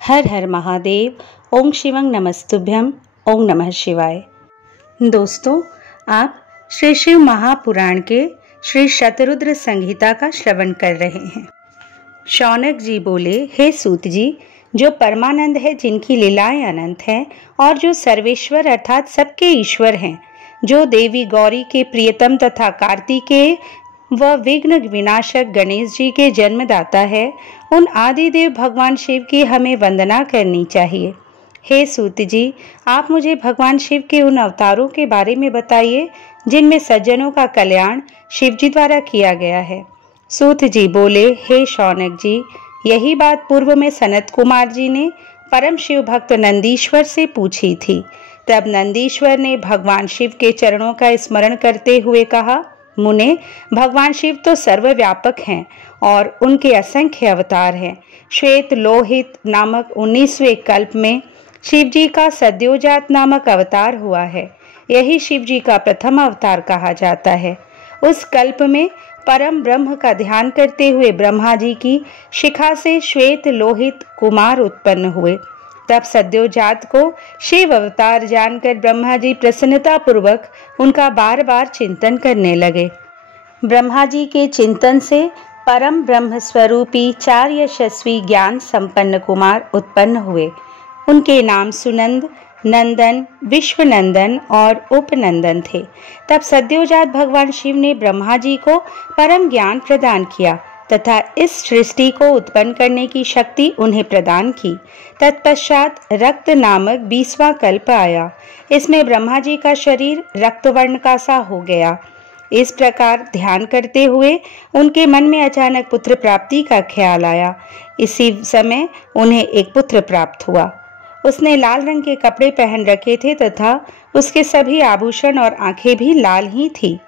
हर हर महादेव। ओम शिवं नमस्तुभ्यम। ओम नमः शिवाय। दोस्तों, आप श्री शिव महापुराण के श्री शतरुद्र संहिता का श्रवण कर रहे हैं। शौनक जी बोले, हे सूत जी, जो परमानंद है, जिनकी लीलाएं अनंत हैं और जो सर्वेश्वर अर्थात सबके ईश्वर हैं, जो देवी गौरी के प्रियतम तथा कार्तिकेय व विघ्न विनाशक गणेश जी के जन्मदाता है, उन आदिदेव भगवान शिव की हमें वंदना करनी चाहिए। हे सूत जी, आप मुझे भगवान शिव के उन अवतारों के बारे में बताइए जिनमें सज्जनों का कल्याण शिव जी द्वारा किया गया है। सूत जी बोले, हे शौनक जी, यही बात पूर्व में सनत कुमार जी ने परम शिव भक्त नंदीश्वर से पूछी थी। तब नंदीश्वर ने भगवान शिव के चरणों का स्मरण करते हुए कहा, मुने, भगवान शिव तो सर्वव्यापक हैं और उनके असंख्य अवतार हैं। श्वेत लोहित नामक 19वें कल्प में शिव जी का सद्योजात नामक अवतार हुआ है। यही शिव जी का प्रथम अवतार कहा जाता है। उस कल्प में परम ब्रह्म का ध्यान करते हुए ब्रह्मा जी की शिखा से श्वेत लोहित कुमार उत्पन्न हुए। तब सद्योजात को शिव अवतार जानकर ब्रह्मा जी प्रसन्नता पूर्वक उनका बार बार चिंतन करने लगे। ब्रह्मा जी के चिंतन से परम ब्रह्म स्वरूपी 4 यशस्वी ज्ञान संपन्न कुमार उत्पन्न हुए। उनके नाम सुनंद, नंदन, विश्वनंदन और उपनंदन थे। तब सद्योजात भगवान शिव ने ब्रह्मा जी को परम ज्ञान प्रदान किया तथा इस सृष्टि को उत्पन्न करने की शक्ति उन्हें प्रदान की। तत्पश्चात रक्त नामक 20वां कल्प आया। इसमें ब्रह्मा जी का शरीर रक्तवर्ण का सा हो गया। इस प्रकार ध्यान करते हुए उनके मन में अचानक पुत्र प्राप्ति का ख्याल आया। इसी समय उन्हें एक पुत्र प्राप्त हुआ। उसने लाल रंग के कपड़े पहन रखे थे तथा उसके सभी आभूषण और आंखें भी लाल ही थी।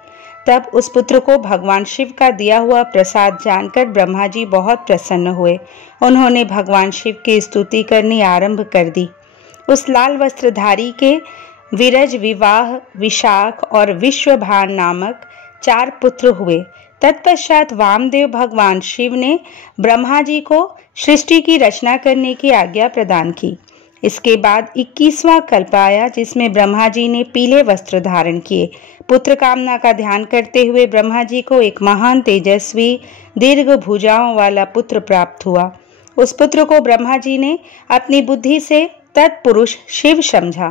तब उस पुत्र को भगवान शिव का दिया हुआ प्रसाद जानकर ब्रह्मा जी बहुत प्रसन्न हुए। उन्होंने भगवान शिव की स्तुति करनी आरंभ कर दी। उस लाल वस्त्रधारी के विरज, विवाह, विशाख और विश्वभान नामक 4 पुत्र हुए। तत्पश्चात वामदेव भगवान शिव ने ब्रह्मा जी को सृष्टि की रचना करने की आज्ञा प्रदान की। इसके बाद 21वां कल्प आया, जिसमें ब्रह्मा जी ने पीले वस्त्र धारण किए। पुत्र कामना का ध्यान करते हुए ब्रह्मा जी को एक महान तेजस्वी दीर्घ भुजाओं वाला पुत्र प्राप्त हुआ। उस पुत्र को ब्रह्मा जी ने अपनी बुद्धि से तत्पुरुष शिव समझा।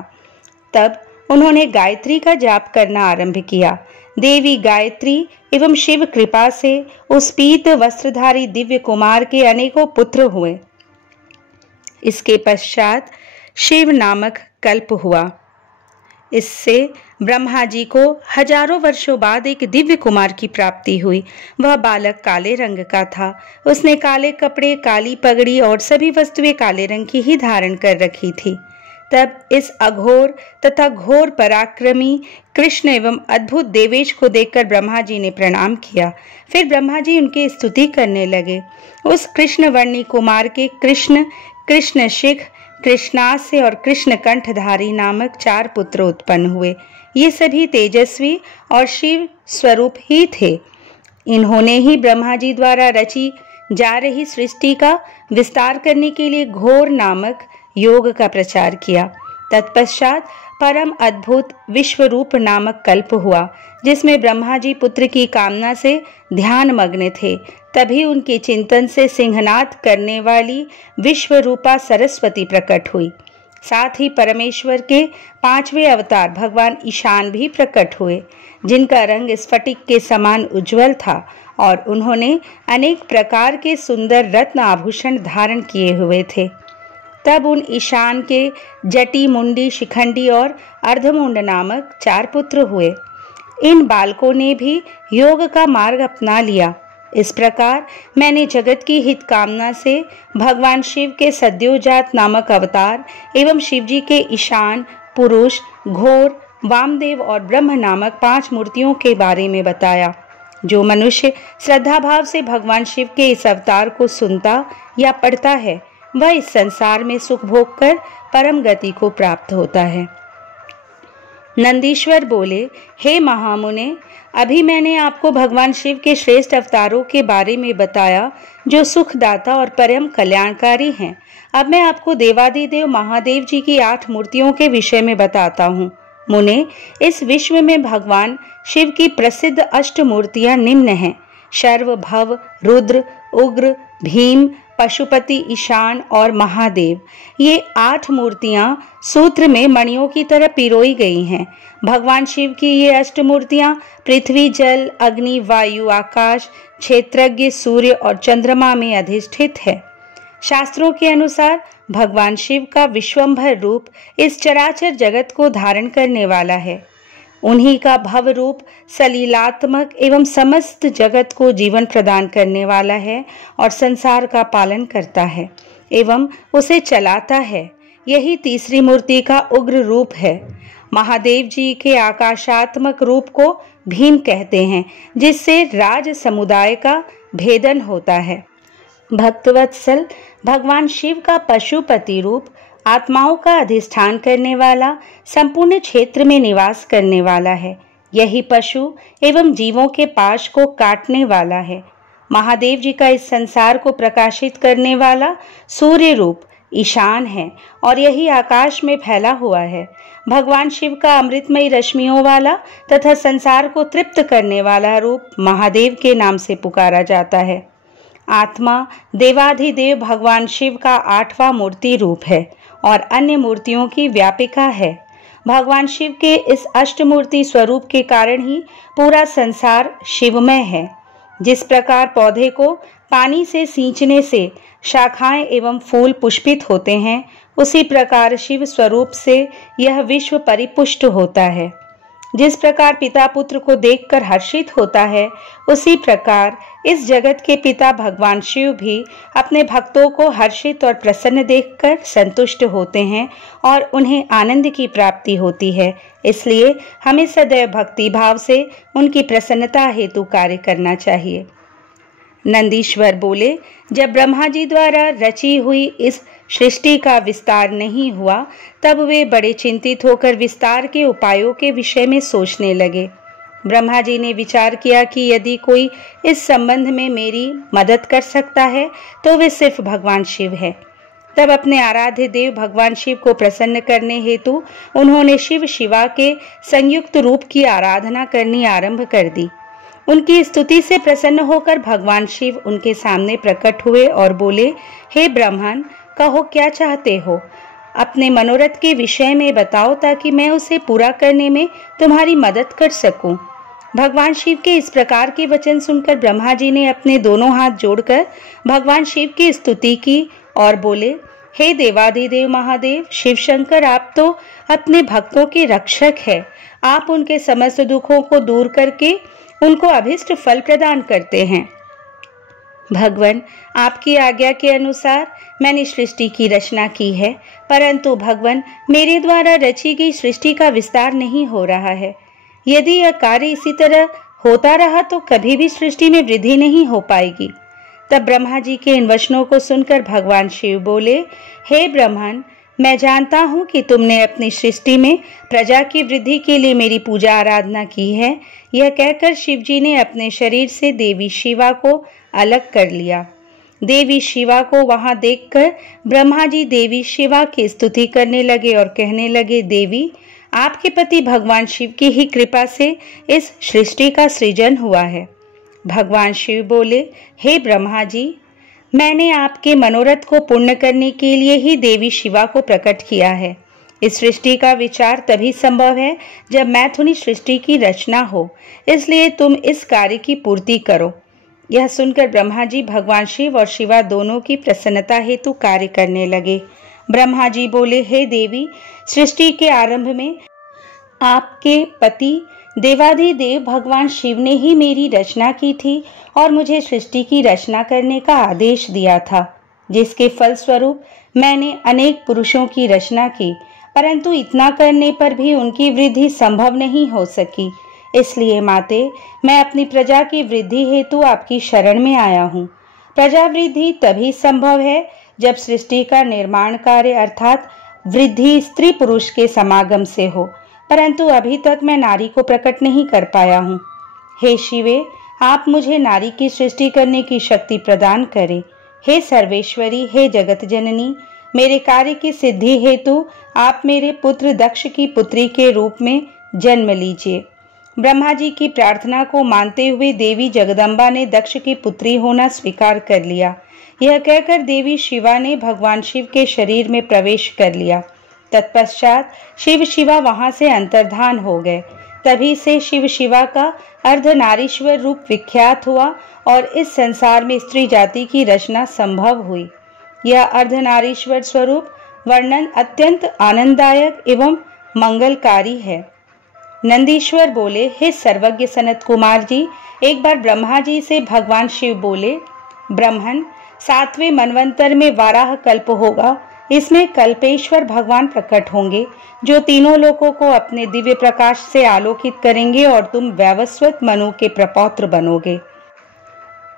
तब उन्होंने गायत्री का जाप करना आरंभ किया। देवी गायत्री एवं शिव कृपा से उस पीत वस्त्रधारी दिव्य कुमार के अनेकों पुत्र हुए। इसके पश्चात शिव नामक कल्प हुआ। इससे ब्रह्मा जी को हजारों वर्षों बाद एक दिव्य कुमार की प्राप्ति हुई। वह बालक काले रंग का था। उसने काले कपड़े, काली पगड़ी और सभी वस्तुएं काले रंग की ही धारण कर रखी थी। तब इस अघोर तथा घोर पराक्रमी कृष्ण एवं अद्भुत देवेश को देखकर ब्रह्मा जी ने प्रणाम किया। फिर ब्रह्मा जी उनकी स्तुति करने लगे। उस कृष्णवर्णी कुमार के कृष्ण, कृष्णशिख, कृष्णास्य और कृष्ण कंठधारी नामक 4 पुत्र उत्पन्न हुए। ये सभी तेजस्वी और शिव स्वरूप ही थे। इन्होंने ही ब्रह्मा जी द्वारा रची जा रही सृष्टि का विस्तार करने के लिए घोर नामक योग का प्रचार किया। तत्पश्चात परम अद्भुत विश्वरूप नामक कल्प हुआ, जिसमें ब्रह्मा जी पुत्र की कामना से ध्यान मग्न थे। तभी उनके चिंतन से सिंहनाद करने वाली विश्वरूपा सरस्वती प्रकट हुई। साथ ही परमेश्वर के 5वें अवतार भगवान ईशान भी प्रकट हुए, जिनका रंग स्फटिक के समान उज्जवल था और उन्होंने अनेक प्रकार के सुंदर रत्न आभूषण धारण किए हुए थे। तब उन ईशान के जटी, मुंडी, शिखंडी और अर्धमुंड नामक 4 पुत्र हुए। इन बालकों ने भी योग का मार्ग अपना लिया। इस प्रकार मैंने जगत की हित कामना से भगवान शिव के सद्योजात नामक अवतार एवं शिव जी के ईशान, पुरुष, घोर, वामदेव और ब्रह्म नामक 5 मूर्तियों के बारे में बताया। जो मनुष्य श्रद्धा भाव से भगवान शिव के इस अवतार को सुनता या पढ़ता है, वह इस संसार में सुख भोग कर परम गति को प्राप्त होता है। नंदीश्वर बोले, हे महामुने, अभी मैंने आपको भगवान शिव के श्रेष्ठ अवतारों के बारे में बताया, जो सुखदाता और परम कल्याणकारी हैं। अब मैं आपको देवाधिदेव महादेव जी की 8 मूर्तियों के विषय में बताता हूँ। मुने, इस विश्व में भगवान शिव की प्रसिद्ध 8 मूर्तियां निम्न हैं: शर्व, भव, रुद्र, उग्र, भीम, पशुपति, ईशान और महादेव। ये 8 मूर्तियां सूत्र में मणियों की तरह पिरोई गई हैं। भगवान शिव की ये 8 मूर्तियां पृथ्वी, जल, अग्नि, वायु, आकाश, क्षेत्रज्ञ, सूर्य और चंद्रमा में अधिष्ठित है। शास्त्रों के अनुसार भगवान शिव का विश्वंभर रूप इस चराचर जगत को धारण करने वाला है। उन्हीं का भव रूप सलीलात्मक एवं समस्त जगत को जीवन प्रदान करने वाला है और संसार का पालन करता है एवं उसे चलाता है। यही तीसरी मूर्ति का उग्र रूप है। महादेव जी के आकाशात्मक रूप को भीम कहते हैं, जिससे राज समुदाय का भेदन होता है। भक्तवत्सल भगवान शिव का पशुपति रूप आत्माओं का अधिष्ठान करने वाला, संपूर्ण क्षेत्र में निवास करने वाला है। यही पशु एवं जीवों के पाश को काटने वाला है। महादेव जी का इस संसार को प्रकाशित करने वाला सूर्य रूप ईशान है और यही आकाश में फैला हुआ है। भगवान शिव का अमृतमयी रश्मियों वाला तथा संसार को तृप्त करने वाला रूप महादेव के नाम से पुकारा जाता है। आत्मा देवाधिदेव भगवान शिव का 8वां मूर्ति रूप है और अन्य मूर्तियों की व्यापिका है। भगवान शिव के इस अष्टमूर्ति स्वरूप के कारण ही पूरा संसार शिवमय है। जिस प्रकार पौधे को पानी से सींचने से शाखाएं एवं फूल पुष्पित होते हैं, उसी प्रकार शिव स्वरूप से यह विश्व परिपुष्ट होता है। जिस प्रकार पिता पुत्र को देखकर हर्षित होता है, उसी प्रकार इस जगत के पिता भगवान शिव भी अपने भक्तों को हर्षित और प्रसन्न देखकर संतुष्ट होते हैं और उन्हें आनंद की प्राप्ति होती है। इसलिए हमें सदैव भक्ति भाव से उनकी प्रसन्नता हेतु कार्य करना चाहिए। नंदीश्वर बोले, जब ब्रह्मा जी द्वारा रची हुई इस सृष्टि का विस्तार नहीं हुआ, तब वे बड़े चिंतित होकर विस्तार के उपायों के विषय में सोचने लगे। ब्रह्मा जी ने विचार किया कि यदि कोई इस संबंध में मेरी मदद कर सकता है तो वे सिर्फ भगवान शिव है। तब अपने आराध्य देव भगवान शिव को प्रसन्न करने हेतु उन्होंने शिव शिवा के संयुक्त रूप की आराधना करनी आरंभ कर दी। उनकी स्तुति से प्रसन्न होकर भगवान शिव उनके सामने प्रकट हुए और बोले, हे ब्राह्मण, कहो क्या चाहते हो? अपने मनोरथ के विषय में बताओ ताकि मैं उसे पूरा करने में तुम्हारी मदद कर सकूं। भगवान शिव के इस प्रकार के वचन सुनकर ब्रह्मा जी ने अपने दोनों हाथ जोड़कर भगवान शिव की स्तुति की और बोले, हे देवाधिदेव महादेव शिव शंकर, आप तो अपने भक्तों के रक्षक है। आप उनके समस्त दुखों को दूर करके उनको अभिष्ट फल प्रदान करते हैं। भगवान, आपकी आज्ञा के अनुसार मैंने सृष्टि की रचना की है, परंतु भगवान, मेरे द्वारा रची गई सृष्टि का विस्तार नहीं हो रहा है। यदि यह कार्य इसी तरह होता रहा तो कभी भी सृष्टि में वृद्धि नहीं हो पाएगी। तब ब्रह्मा जी के इन वचनों को सुनकर भगवान शिव बोले, हे ब्रह्मन, मैं जानता हूँ कि तुमने अपनी सृष्टि में प्रजा की वृद्धि के लिए मेरी पूजा आराधना की है। यह कहकर शिव जी ने अपने शरीर से देवी शिवा को अलग कर लिया। देवी शिवा को वहां देखकर ब्रह्मा जी देवी शिवा की स्तुति करने लगे और कहने लगे, देवी, आपके पति भगवान शिव की ही कृपा से इस सृष्टि का सृजन हुआ है। भगवान शिव बोले, हे ब्रह्मा जी, मैंने आपके मनोरथ को पूर्ण करने के लिए ही देवी शिवा को प्रकट किया है। इस सृष्टि का विचार तभी संभव है जब मैथुनी सृष्टि की रचना हो, इसलिए तुम इस कार्य की पूर्ति करो। यह सुनकर ब्रह्मा जी भगवान शिव और शिवा दोनों की प्रसन्नता हेतु कार्य करने लगे। ब्रह्मा जी बोले, हे देवी, सृष्टि के आरंभ में आपके पति देवाधिदेव भगवान शिव ने ही मेरी रचना की थी और मुझे सृष्टि की रचना करने का आदेश दिया था, जिसके फलस्वरूप मैंने अनेक पुरुषों की रचना की, परंतु इतना करने पर भी उनकी वृद्धि संभव नहीं हो सकी। इसलिए माते, मैं अपनी प्रजा की वृद्धि हेतु आपकी शरण में आया हूँ। प्रजा वृद्धि तभी संभव है जब सृष्टि का निर्माण कार्य अर्थात वृद्धि स्त्री पुरुष के समागम से हो, परंतु अभी तक मैं नारी को प्रकट नहीं कर पाया हूँ। हे शिवे, आप मुझे नारी की सृष्टि करने की शक्ति प्रदान करें। हे सर्वेश्वरी, हे जगत जननी, मेरे कार्य की सिद्धि हेतु आप मेरे पुत्र दक्ष की पुत्री के रूप में जन्म लीजिए। ब्रह्मा जी की प्रार्थना को मानते हुए देवी जगदम्बा ने दक्ष की पुत्री होना स्वीकार कर लिया। यह कहकर देवी शिवा ने भगवान शिव के शरीर में प्रवेश कर लिया। तत्पश्चात शिव शिवा वहां से अंतर्धान हो गए। तभी से शिव शिवा का अर्धनारीश्वर रूप विख्यात हुआ और इस संसार में स्त्री जाति की रचना संभव हुई। यह अर्धनारीश्वर स्वरूप वर्णन अत्यंत आनंददायक एवं मंगलकारी है। नंदीश्वर बोले, हे सर्वज्ञ सनत कुमार जी, एक बार ब्रह्मा जी से भगवान शिव बोले, ब्रह्मन, 7वें मनवंतर में वाराह कल्प होगा। इसमें कल्पेश्वर भगवान प्रकट होंगे जो तीनों लोकों को अपने दिव्य प्रकाश से आलोकित करेंगे और तुम वैवस्वत मनु के प्रपौत्र बनोगे।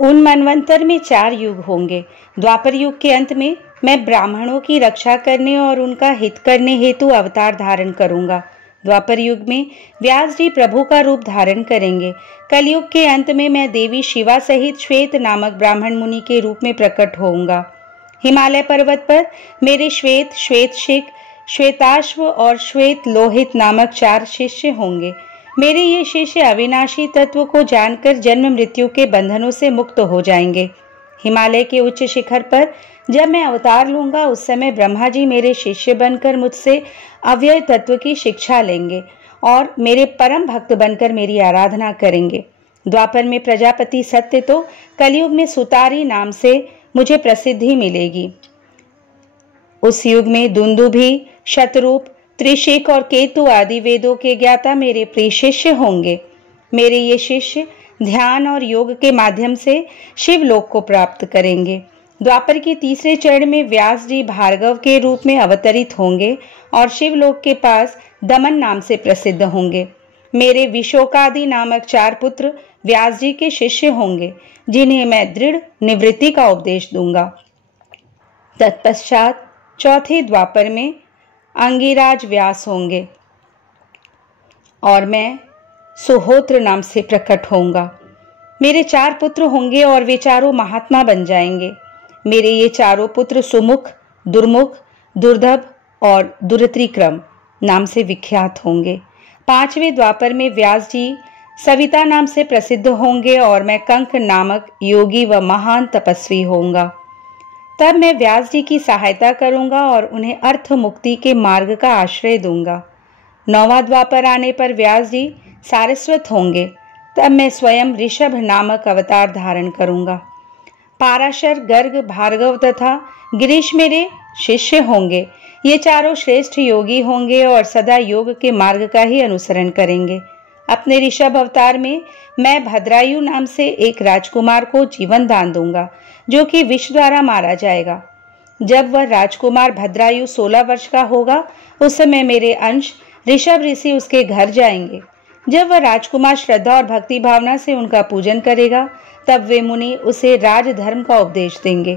उन मनवंतर में 4 युग होंगे। द्वापर युग के अंत में मैं ब्राह्मणों की रक्षा करने और उनका हित करने हेतु अवतार धारण करूंगा। द्वापर युग में व्यास जी प्रभु का रूप धारण करेंगे। कलयुग के अंत में मैं देवी शिवा सहित श्वेत नामक ब्राह्मण मुनि के रूप में प्रकट होऊंगा। हिमालय पर्वत पर मेरे श्वेत, श्वेतशिक, श्वेताश्व और श्वेत लोहित नामक 4 शिष्य होंगे। मेरे ये शिष्य अविनाशी तत्व को जानकर जन्म मृत्यु के बंधनों से मुक्त हो जाएंगे। हिमालय के उच्च शिखर पर जब मैं अवतार लूंगा उस समय ब्रह्मा जी मेरे शिष्य बनकर मुझसे अव्यय तत्व की शिक्षा लेंगे और मेरे परम भक्त बनकर मेरी आराधना करेंगे। द्वापर में प्रजापति सत्य तो कलयुग में सुतारी नाम से मुझे प्रसिद्धि मिलेगी। उस युग में दुंदुभि, शतरूप, त्रिशिक और केतु आदि वेदों के ज्ञाता मेरे प्रिय शिष्य होंगे। मेरे ये शिष्य ध्यान और योग के माध्यम से शिवलोक को प्राप्त करेंगे। द्वापर के तीसरे चरण में व्यास जी भार्गव के रूप में अवतरित होंगे और शिवलोक के पास दमन नाम से प्रसिद्ध होंगे। मेरे विशोकादि नामक 4 पुत्र व्यास जी के शिष्य होंगे जिन्हें मैं दृढ़ निवृत्ति का उपदेश दूंगा। तत्पश्चात चौथे द्वापर में अंगिराज व्यास होंगे और मैं सुहोत्र नाम से प्रकट होऊंगा। मेरे 4 पुत्र होंगे और वे चारों महात्मा बन जाएंगे। मेरे ये चारों पुत्र सुमुख, दुर्मुख, दुर्धभ और दुरत्रिक्रम नाम से विख्यात होंगे। 5वें द्वापर में व्यास जी सविता नाम से प्रसिद्ध होंगे और मैं कंक नामक योगी व महान तपस्वी होऊंगा। तब मैं व्यास जी की सहायता करूंगा और उन्हें अर्थ मुक्ति के मार्ग का आश्रय दूंगा। 9वां द्वापर आने पर व्यास जी सारस्वत होंगे। तब मैं स्वयं ऋषभ नामक अवतार धारण करूंगा। पाराशर, गर्ग, भार्गव तथा गिरीश मेरे शिष्य होंगे। ये चारों श्रेष्ठ योगी होंगे और सदा योग के मार्ग का ही अनुसरण करेंगे। अपने ऋषभ अवतार में मैं भद्रायु नाम से एक राजकुमार को जीवन दान दूंगा जो कि विष द्वारा मारा जाएगा। जब वह राजकुमार भद्रायु 16 वर्ष का होगा उस समय मेरे अंश ऋषभ ऋषि उसके घर जाएंगे। जब वह राजकुमार श्रद्धा और भक्ति भावना से उनका पूजन करेगा तब वे मुनि उसे राजधर्म का उपदेश देंगे।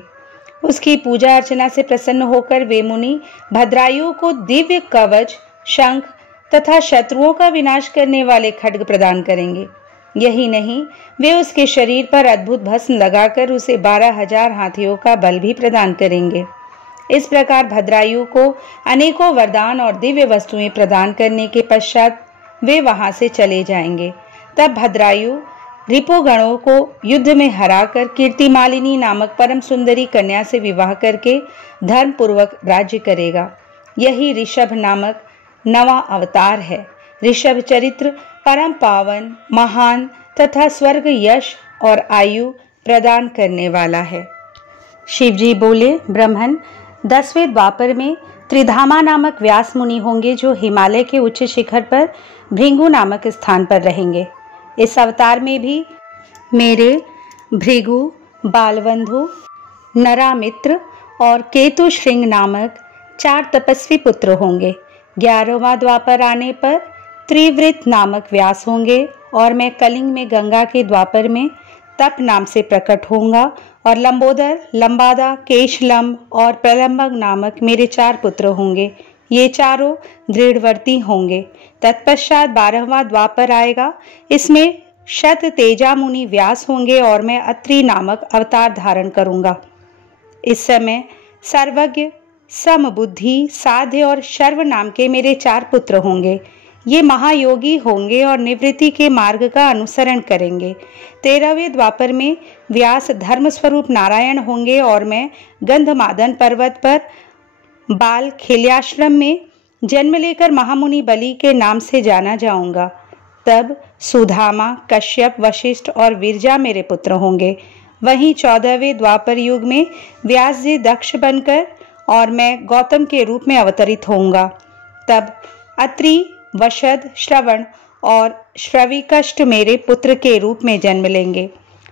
उसकी पूजा अर्चना से प्रसन्न होकर वे मुनि भद्रायु को दिव्य कवच, शंख तथा शत्रुओं का विनाश करने वाले खड्ग प्रदान करेंगे। यही नहीं, वे उसके शरीर पर अद्भुत भस्म लगाकर उसे 12,000 हाथियों का बल भी प्रदान करेंगे। इस प्रकार भद्रायु को अनेकों वरदान और दिव्य वस्तुएं प्रदान करने के पश्चात वे वहां से चले जाएंगे। तब भद्रायु रिपुगणों को युद्ध में हराकर कीर्तिमालिनी नामक परम सुंदरी कन्या से विवाह करके धर्म पूर्वक राज्य करेगा। यही ऋषभ नामक 9वां अवतार है। ऋषभ चरित्र परम पावन, महान तथा स्वर्ग यश और आयु प्रदान करने वाला है। शिवजी बोले, ब्रह्मन, 10वें द्वापर में त्रिधामा नामक व्यास मुनि होंगे जो हिमालय के उच्च शिखर पर भृंगु नामक स्थान पर रहेंगे। इस अवतार में भी मेरे भृगु, बालबंधु, नरामित्र और केतु श्रृंग नामक 4 तपस्वी पुत्र होंगे। 11वां द्वापर आने पर त्रिवृत नामक व्यास होंगे और मैं कलिंग में गंगा के द्वापर में तप नाम से प्रकट होऊंगा और लंबोदर, लंबादा, केशलम और प्रलंबक नामक मेरे 4 पुत्र होंगे। ये चारों दृढ़वर्ती होंगे। तत्पश्चात 12वां द्वापर आएगा। इसमें शत तेजा मुनि व्यास होंगे और मैं अत्रि नामक अवतार धारण करूंगा। इस समय सर्वज्ञ, समबुद्धि, साध्य और शर्व नाम के मेरे 4 पुत्र होंगे। ये महायोगी होंगे और निवृत्ति के मार्ग का अनुसरण करेंगे। 13वें द्वापर में व्यास धर्म स्वरूप नारायण होंगे और मैं गंधमादन पर्वत पर बाल खेल्याश्रम में जन्म लेकर महामुनि बलि के नाम से जाना जाऊंगा। तब सुधामा, कश्यप, वशिष्ठ और विरजा मेरे पुत्र होंगे। वहीं 14वें द्वापर युग में व्यास जी दक्ष बनकर और मैं गौतम के रूप में अवतरित होऊंगा। तब अत्रि, वशद, श्रवण और श्रविकष्ट मेरे पुत्र के रूप में जन्म लेंगे।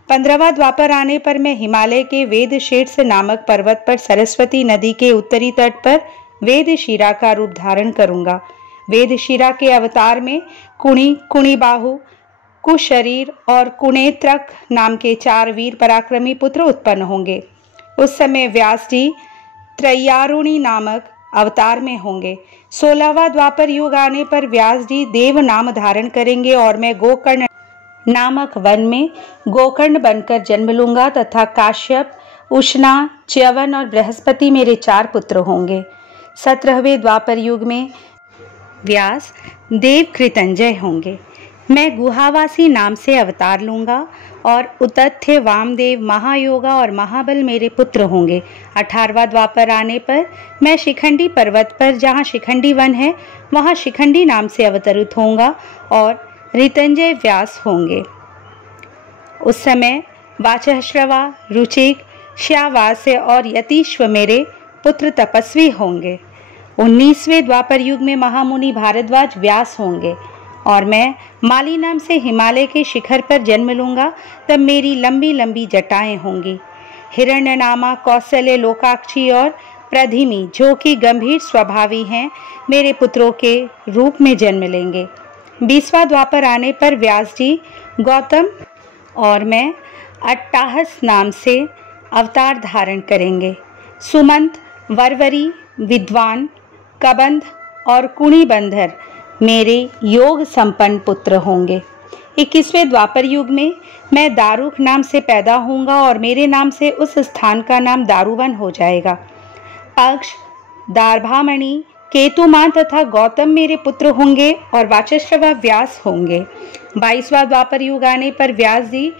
15वां द्वापर आने पर मैं हिमालय के वेदशीर्ष नामक पर्वत पर सरस्वती नदी के उत्तरी तट पर वेदशिरा का रूप धारण करूंगा। वेदशिरा के अवतार में कुणी, कुणीबाहु, कुशरीर और कुणेत्रक नाम के 4 वीर पराक्रमी पुत्र उत्पन्न होंगे। उस समय व्यास जी त्रयारुणी नामक अवतार में होंगे। 16वां द्वापर युग आने पर व्यास जी देव नाम धारण करेंगे और मैं गोकर्ण नामक वन में गोकर्ण बनकर जन्म लूंगा तथा काश्यप, उष्णा, च्यवन और बृहस्पति मेरे 4 पुत्र होंगे। 17वें द्वापर युग में व्यास देव कृतंजय होंगे। मैं गुहावासी नाम से अवतार लूंगा और उतथ्य, वामदेव, महायोगा और महाबल मेरे पुत्र होंगे। 18वां द्वापर आने पर मैं शिखंडी पर्वत पर, जहाँ शिखंडी वन है, वहाँ शिखंडी नाम से अवतरित होऊंगा और ऋतंजय व्यास होंगे। उस समय वाचश्रवा, रुचिक, श्यावास्य और यतीश्व मेरे पुत्र तपस्वी होंगे। 19वें द्वापर युग में महामुनि भारद्वाज व्यास होंगे और मैं माली नाम से हिमालय के शिखर पर जन्म लूंगा। तब मेरी लंबी लंबी जटाएं होंगी। हिरण्यनामा, कौशल्य, लोकाक्षी और प्रधिमी, जो कि गंभीर स्वभावी हैं, मेरे पुत्रों के रूप में जन्म लेंगे। 20वां द्वापर आने पर व्यास जी गौतम और मैं अट्टाहस नाम से अवतार धारण करेंगे। सुमंत, वरवरी, विद्वान, कबंध और कुणीबंधर मेरे योग संपन्न पुत्र होंगे। 21वें द्वापर युग में मैं दारुक नाम से पैदा होऊंगा और मेरे नाम से उस स्थान का नाम दारुवन हो जाएगा। पक्ष, दार्भामणि, केतुमान तथा गौतम मेरे पुत्र होंगे और वाचस्रवा व्यास होंगे। 22वां द्वापर युग आने पर व्यास जी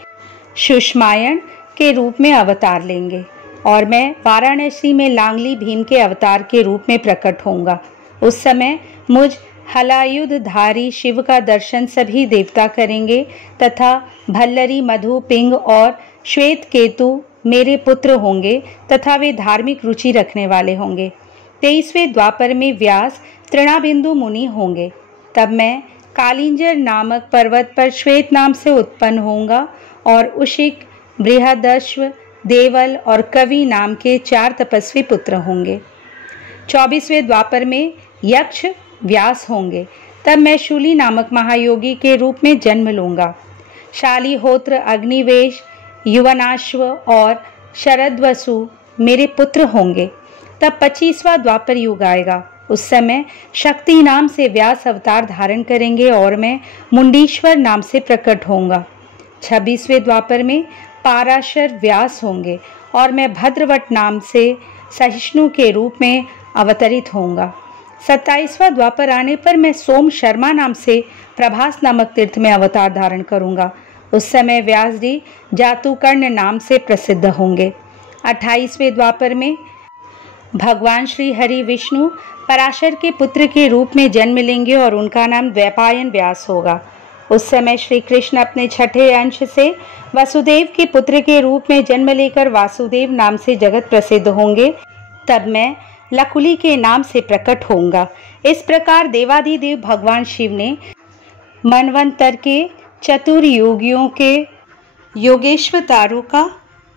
सुषमायण के रूप में अवतार लेंगे और मैं वाराणसी में लांगली भीम के अवतार के रूप में प्रकट होऊंगा। उस समय मुझ हलायुधधारी शिव का दर्शन सभी देवता करेंगे तथा भल्लरी, मधु, पिंग और श्वेत केतु मेरे पुत्र होंगे तथा वे धार्मिक रुचि रखने वाले होंगे। 23वें द्वापर में व्यास तृणाबिंदु मुनि होंगे। तब मैं कालिंजर नामक पर्वत पर श्वेत नाम से उत्पन्न होऊंगा और उशिक, बृहदश्व, देवल और कवि नाम के 4 तपस्वी पुत्र होंगे। 24वें द्वापर में यक्ष व्यास होंगे। तब मैं शूली नामक महायोगी के रूप में जन्म लूंगा। शालिहोत्र, अग्निवेश, युवनाश्व और शरद्वसु मेरे पुत्र होंगे। तब 25वां द्वापर युग आएगा। उस समय शक्ति नाम से व्यास अवतार धारण करेंगे और मैं मुंडीश्वर नाम से प्रकट होऊंगा। 26वें द्वापर में पाराशर व्यास होंगे और मैं भद्रवट नाम से सहिष्णु के रूप में अवतरित होऊंगा। 27वां द्वापर आने पर मैं सोम शर्मा नाम से प्रभास नामक तीर्थ में अवतार धारण करूंगा। उस समय व्यास जी जातुकर्ण नाम से प्रसिद्ध होंगे। 28वें द्वापर में भगवान श्री हरि विष्णु पराशर के पुत्र के रूप में जन्म लेंगे और उनका नाम द्वैपायन व्यास होगा। उस समय श्री कृष्ण अपने छठे अंश से वसुदेव के पुत्र के रूप में जन्म लेकर वासुदेव नाम से जगत प्रसिद्ध होंगे। तब मैं लकुली के नाम से प्रकट होऊंगा। इस प्रकार देवाधिदेव भगवान शिव ने मनवंतर के चतुर्युगियों के योगेश्वतारों का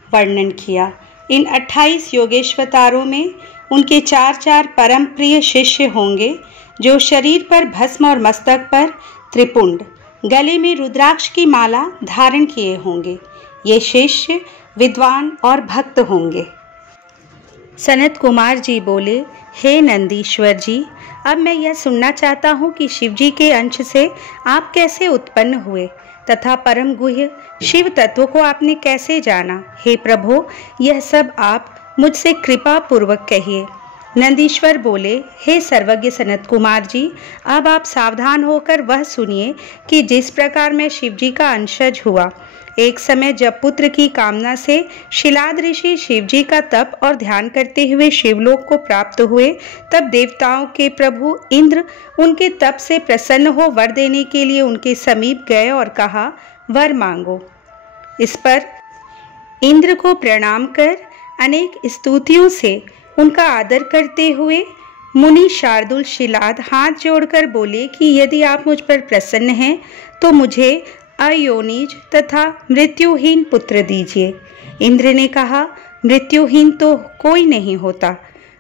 वर्णन किया। इन 28 योगेश्वतारों में उनके 4 परम प्रिय शिष्य होंगे, जो शरीर पर भस्म और मस्तक पर त्रिपुंड, गले में रुद्राक्ष की माला धारण किए होंगे। ये शिष्य विद्वान और भक्त होंगे। सनत कुमार जी बोले, हे नंदीश्वर जी, अब मैं यह सुनना चाहता हूँ कि शिव जी के अंश से आप कैसे उत्पन्न हुए तथा परम गुह्य शिव तत्व को आपने कैसे जाना। हे प्रभु, यह सब आप मुझसे कृपा पूर्वक कहिए। नंदीश्वर बोले, हे सर्वज्ञ सनत कुमार जी, अब आप सावधान होकर वह सुनिए कि जिस प्रकार मैं शिव जी का अंशज हुआ। एक समय जब पुत्र की कामना से शिलाद ऋषि शिव जी का तप और ध्यान करते हुए शिवलोक को प्राप्त हुए, तब देवताओं के प्रभु इंद्र उनके तप से प्रसन्न हो वर देने के लिए उनके समीप गए और कहा, वर मांगो। इस पर इंद्र को प्रणाम कर अनेक स्तुतियों से उनका आदर करते हुए मुनि शार्दुल शिलाद हाथ जोड़कर बोले कि यदि आप मुझ पर प्रसन्न हैं तो मुझे अयोनिज तथा मृत्युहीन पुत्र दीजिए। इंद्र ने कहा, मृत्युहीन तो कोई नहीं होता,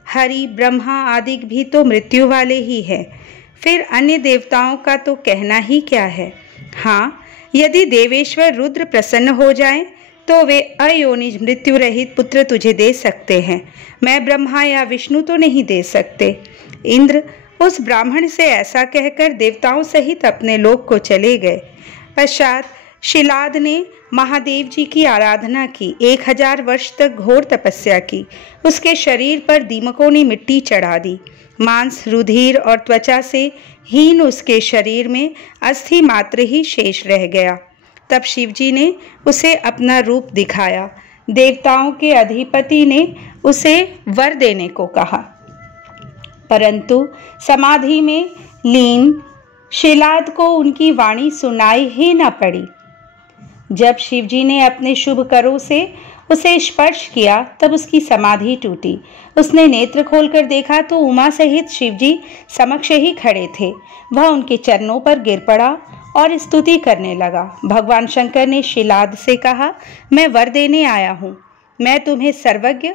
हरि ब्रह्मा आदि भी तो मृत्यु वाले ही है, फिर अन्य देवताओं का तो कहना ही क्या है। हाँ, यदि देवेश्वर रुद्र प्रसन्न हो जाएं तो वे अयोनिज मृत्यु रहित पुत्र तुझे दे सकते हैं, मैं ब्रह्मा या विष्णु तो नहीं दे सकते। इंद्र उस ब्राह्मण से ऐसा कहकर देवताओं सहित अपने लोक को चले गए। पश्चात शिलाद ने महादेव जी की आराधना की, 1000 वर्ष तक घोर तपस्या की। उसके शरीर पर दीमकों ने मिट्टी चढ़ा दी। मांस, रुधिर और त्वचा से हीन उसके शरीर में अस्थि मात्र ही शेष रह गया। तब शिवजी ने उसे अपना रूप दिखाया। देवताओं के अधिपति ने उसे वर देने को कहा, परंतु समाधि में लीन शिलाद को उनकी वाणी सुनाई ही न पड़ी। जब शिवजी ने अपने शुभ करों से उसे स्पर्श किया तब उसकी समाधि टूटी। उसने नेत्र खोलकर देखा तो उमा सहित शिवजी समक्ष ही खड़े थे। वह उनके चरणों पर गिर पड़ा और स्तुति करने लगा। भगवान शंकर ने शिलाद से कहा, मैं वर देने आया हूँ, मैं तुम्हें सर्वज्ञ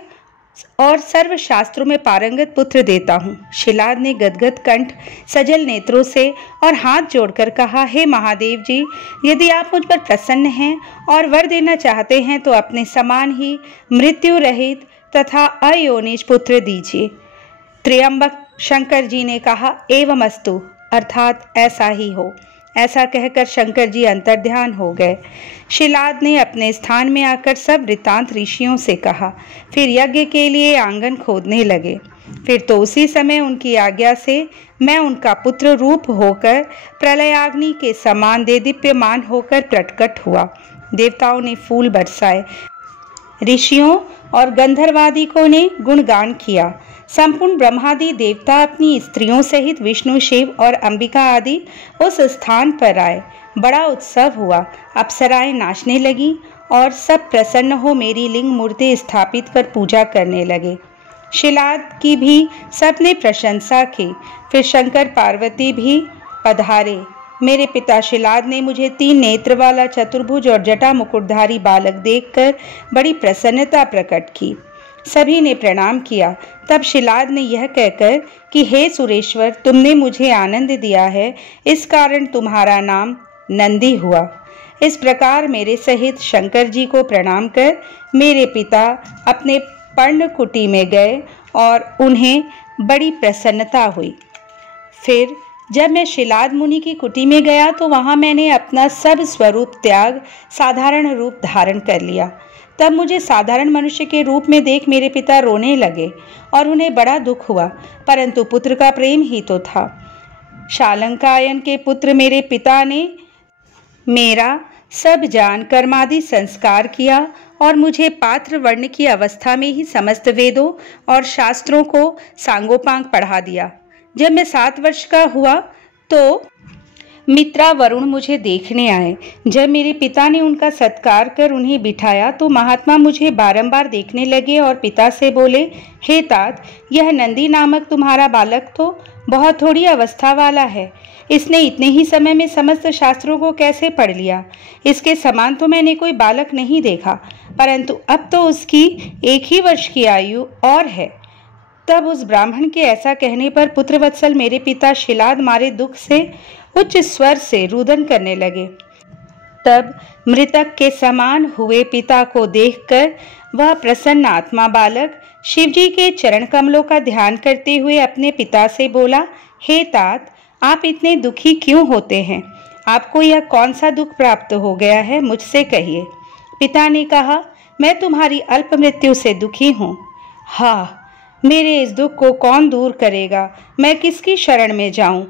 और सर्व शास्त्रों में पारंगत पुत्र देता हूँ। शिलाद ने गदगद कंठ, सजल नेत्रों से और हाथ जोड़कर कहा, हे महादेव जी, यदि आप मुझ पर प्रसन्न हैं और वर देना चाहते हैं तो अपने समान ही मृत्यु रहित तथा अयोनिज पुत्र दीजिए। त्र्यंबक शंकर जी ने कहा, एवमस्तु, अर्थात ऐसा ही हो। ऐसा कहकर शंकर जी अंतर्ध्यान हो गए। शिलाद ने अपने स्थान में आकर सब वृत्तांत ऋषियों से कहा, फिर यज्ञ के लिए आंगन खोदने लगे। फिर तो उसी समय उनकी आज्ञा से मैं उनका पुत्र रूप होकर प्रलयाग्नि के समान देदीप्यमान होकर प्रकट हुआ। देवताओं ने फूल बरसाए, ऋषियों और गंधर्वादिकों ने गुणगान किया। संपूर्ण ब्रह्मादि देवता अपनी स्त्रियों सहित विष्णु, शिव और अंबिका आदि उस स्थान पर आए। बड़ा उत्सव हुआ। अप्सराएं नाचने लगी और सब प्रसन्न हो मेरी लिंग मूर्ति स्थापित कर पूजा करने लगे। शिलाद की भी सबने प्रशंसा की। फिर शंकर पार्वती भी पधारे। मेरे पिता शिलाद ने मुझे 3 नेत्र वाला चतुर्भुज और जटा मुकुटधारी बालक देखकर बड़ी प्रसन्नता प्रकट की। सभी ने प्रणाम किया। तब शिलाद ने यह कहकर कि हे सुरेश्वर, तुमने मुझे आनंद दिया है, इस कारण तुम्हारा नाम नंदी हुआ। इस प्रकार मेरे सहित शंकर जी को प्रणाम कर मेरे पिता अपने पर्णकुटी में गए और उन्हें बड़ी प्रसन्नता हुई। फिर जब मैं शिलाद मुनि की कुटी में गया तो वहां मैंने अपना सब स्वरूप त्याग साधारण रूप धारण कर लिया। तब मुझे साधारण मनुष्य के रूप में देख मेरे पिता रोने लगे और उन्हें बड़ा दुख हुआ, परंतु पुत्र का प्रेम ही तो था। शालंकायन के पुत्र मेरे पिता ने मेरा सब जान कर्मादि संस्कार किया और मुझे पात्र वर्ण की अवस्था में ही समस्त वेदों और शास्त्रों को सांगोपांग पढ़ा दिया। जब मैं 7 वर्ष का हुआ तो मित्रा वरुण मुझे देखने आए। जब मेरे पिता ने उनका सत्कार कर उन्हें बिठाया तो महात्मा मुझे बारंबार देखने लगे और पिता से बोले, हे तात, यह नंदी नामक तुम्हारा बालक तो बहुत थोड़ी अवस्था वाला है। इसने इतने ही समय में समस्त शास्त्रों को कैसे पढ़ लिया। इसके समान तो मैंने कोई बालक नहीं देखा, परंतु अब तो उसकी 1 ही वर्ष की आयु और है। तब उस ब्राह्मण के ऐसा कहने पर पुत्रवत्सल मेरे पिता शिलाद मारे दुख से उच्च स्वर से रुदन करने लगे। तब मृतक के समान हुए पिता को देखकर वह प्रसन्न आत्मा बालक शिवजी के चरण कमलों का ध्यान करते हुए अपने पिता से बोला, हे तात, आप इतने दुखी क्यों होते हैं? आपको यह कौन सा दुख प्राप्त हो गया है, मुझसे कहिए। पिता ने कहा, मैं तुम्हारी अल्प मृत्यु से दुखी हूँ। हाँ, मेरे इस दुख को कौन दूर करेगा? मैं किसकी शरण में जाऊं?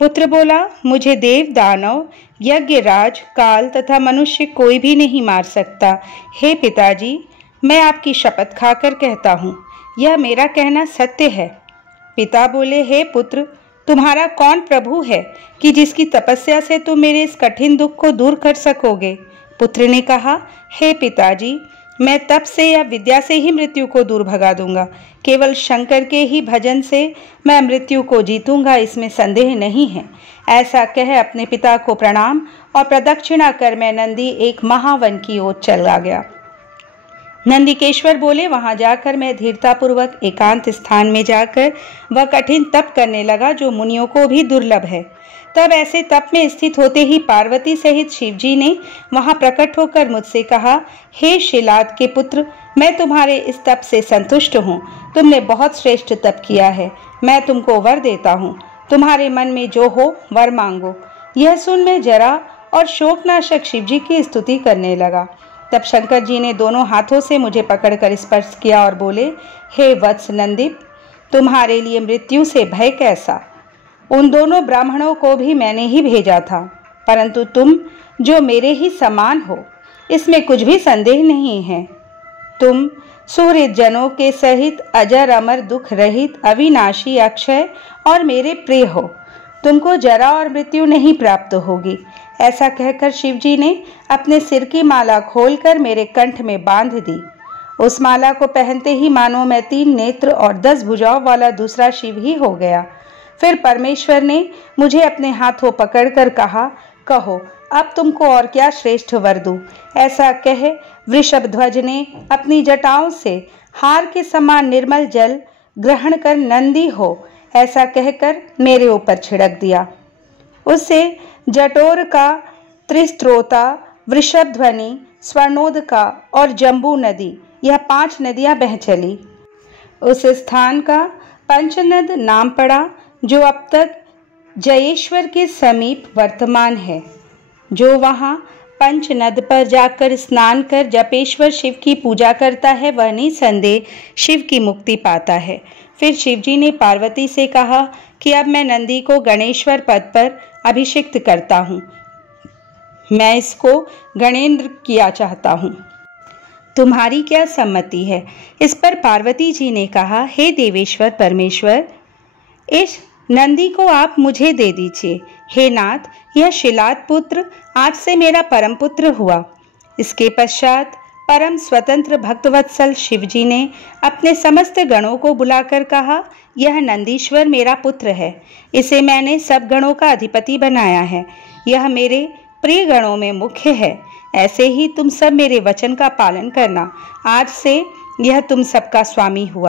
पुत्र बोला, मुझे देव, दानव, यज्ञराज, काल तथा मनुष्य कोई भी नहीं मार सकता। हे पिताजी, मैं आपकी शपथ खाकर कहता हूँ, यह मेरा कहना सत्य है। पिता बोले, हे पुत्र, तुम्हारा कौन प्रभु है कि जिसकी तपस्या से तुम मेरे इस कठिन दुख को दूर कर सकोगे? पुत्र ने कहा, हे पिताजी, मैं तप से या विद्या से ही मृत्यु को दूर भगा दूंगा। केवल शंकर के ही भजन से मैं मृत्यु को जीतूंगा, इसमें संदेह नहीं है। ऐसा कह अपने पिता को प्रणाम और प्रदक्षिणा कर मैं नंदी एक महावन की ओर चला गया। नंदिकेश्वर बोले, वहां जाकर मैं धीरतापूर्वक एकांत स्थान में जाकर वह कठिन तप करने लगा जो मुनियों को भी दुर्लभ है। तब ऐसे तप में स्थित होते ही पार्वती सहित शिवजी ने वहां प्रकट होकर मुझसे कहा, हे शिलाद के पुत्र, मैं तुम्हारे इस तप से संतुष्ट हूँ। तुमने बहुत श्रेष्ठ तप किया है। मैं तुमको वर देता हूँ। तुम्हारे मन में जो हो वर मांगो। यह सुन मैं जरा और शोकनाशक शिवजी की स्तुति करने लगा। तब शंकर जी ने दोनों हाथों से मुझे पकड़कर स्पर्श किया और बोले, हे वत्स नंदीप, तुम्हारे लिए मृत्यु से भय कैसा? उन दोनों ब्राह्मणों को भी मैंने ही भेजा था, परंतु तुम जो मेरे ही समान हो, इसमें कुछ भी संदेह नहीं है। तुम सुहृद जनों के सहित अजर अमर दुख रहित अविनाशी अक्षय और मेरे प्रिय हो। तुमको जरा और मृत्यु नहीं प्राप्त होगी। ऐसा कहकर शिवजी ने अपने सिर की माला खोलकर मेरे कंठ में बांध दी। उस माला को पहनते ही मानो मैं 3 नेत्र और 10 भुजाओं वाला दूसरा शिव ही हो गया। फिर परमेश्वर ने मुझे अपने हाथों पकड़कर कहा, कहो अब तुमको और क्या श्रेष्ठ वर दूं? ऐसा कह वृषभध्वज ने अपनी जटाओं से हार के समान निर्मल जल ग्रहण कर नंदी हो ऐसा कहकर मेरे ऊपर छिड़क दिया। उससे जटोर का, त्रिस्त्रोता, वृषभध्वनि, स्वर्णोदका और जम्बू नदी, यह 5 नदियां बह चली। उस स्थान का पंचनद नाम पड़ा, जो अब तक जयेश्वर के समीप वर्तमान है। जो वहाँ पंचनद पर जाकर स्नान कर जपेश्वर शिव की पूजा करता है, वह निसंदेह शिव की मुक्ति पाता है। फिर शिवजी ने पार्वती से कहा कि अब मैं नंदी को गणेश्वर पद पर अभिषिक्त करता हूँ। मैं इसको गणेंद्र किया चाहता हूँ। तुम्हारी क्या सम्मति है? इस पर पार्वती जी ने कहा, हे देवेश्वर परमेश्वर, इस नंदी को आप मुझे दे दीजिए। हे नाथ, यह शिलाद पुत्र आज से मेरा परम पुत्र हुआ। इसके पश्चात परम स्वतंत्र भक्तवत्सल शिवजी ने अपने समस्त गणों को बुलाकर कहा, यह नंदीश्वर मेरा पुत्र है। इसे मैंने सब गणों का अधिपति बनाया है। यह मेरे प्रिय गणों में मुख्य है। ऐसे ही तुम सब मेरे वचन का पालन करना। आज से यह तुम सबका स्वामी हुआ।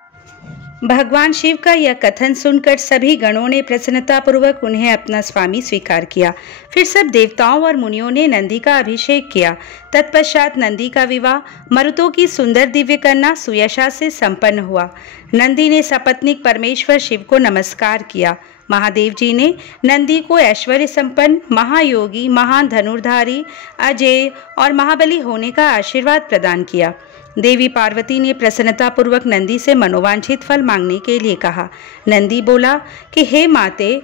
भगवान शिव का यह कथन सुनकर सभी गणों ने प्रसन्नतापूर्वक उन्हें अपना स्वामी स्वीकार किया। फिर सब देवताओं और मुनियों ने नंदी का अभिषेक किया। तत्पश्चात नंदी का विवाह मरुतों की सुंदर दिव्य कन्या सुयशा से संपन्न हुआ। नंदी ने सपत्नीक परमेश्वर शिव को नमस्कार किया। महादेव जी ने नंदी को ऐश्वर्य संपन्न, महायोगी, महान धनुर्धारी, अजेय और महाबली होने का आशीर्वाद प्रदान किया। देवी पार्वती ने प्रसन्नतापूर्वक नंदी से मनोवांछित फल मांगने के लिए कहा। नंदी बोला कि हे माते,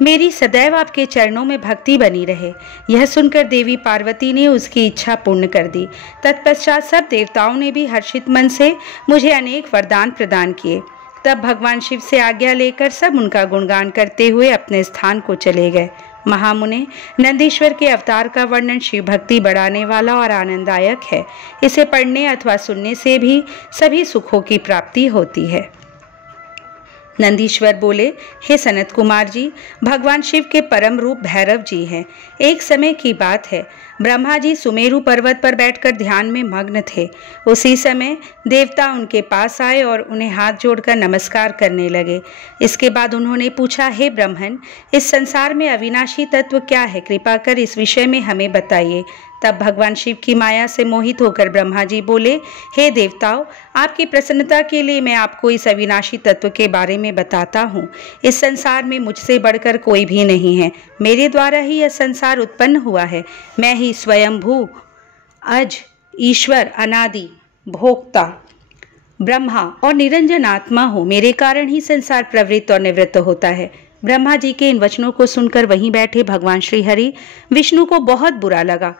मेरी सदैव आपके चरणों में भक्ति बनी रहे। यह सुनकर देवी पार्वती ने उसकी इच्छा पूर्ण कर दी। तत्पश्चात सब देवताओं ने भी हर्षित मन से मुझे अनेक वरदान प्रदान किए। तब भगवान शिव से आज्ञा लेकर सब उनका गुणगान करते हुए अपने स्थान को चले गए। महामुने, नंदीश्वर के अवतार का वर्णन शिव भक्ति बढ़ाने वाला और आनंददायक है। इसे पढ़ने अथवा सुनने से भी सभी सुखों की प्राप्ति होती है। नंदीश्वर बोले, हे सनत कुमार जी, भगवान शिव के परम रूप भैरव जी हैं। एक समय की बात है, ब्रह्मा जी सुमेरु पर्वत पर बैठकर ध्यान में मग्न थे। उसी समय देवता उनके पास आए और उन्हें हाथ जोड़कर नमस्कार करने लगे। इसके बाद उन्होंने पूछा, हे ब्रह्मन, इस संसार में अविनाशी तत्व क्या है? कृपा कर इस विषय में हमें बताइए। तब भगवान शिव की माया से मोहित होकर ब्रह्मा जी बोले, हे देवताओं, आपकी प्रसन्नता के लिए मैं आपको इस अविनाशी तत्व के बारे में बताता हूँ। इस संसार में मुझसे बढ़कर कोई भी नहीं है। मेरे द्वारा ही यह संसार उत्पन्न हुआ है। मैं ही स्वयंभू, अज, ईश्वर, अनादि, भोक्ता ब्रह्मा और निरंजन आत्मा हो, मेरे कारण ही संसार प्रवृत्त और निवृत्त होता है। ब्रह्मा जी के इन वचनों को सुनकर वहीं बैठे भगवान श्री हरि विष्णु को बहुत बुरा लगा।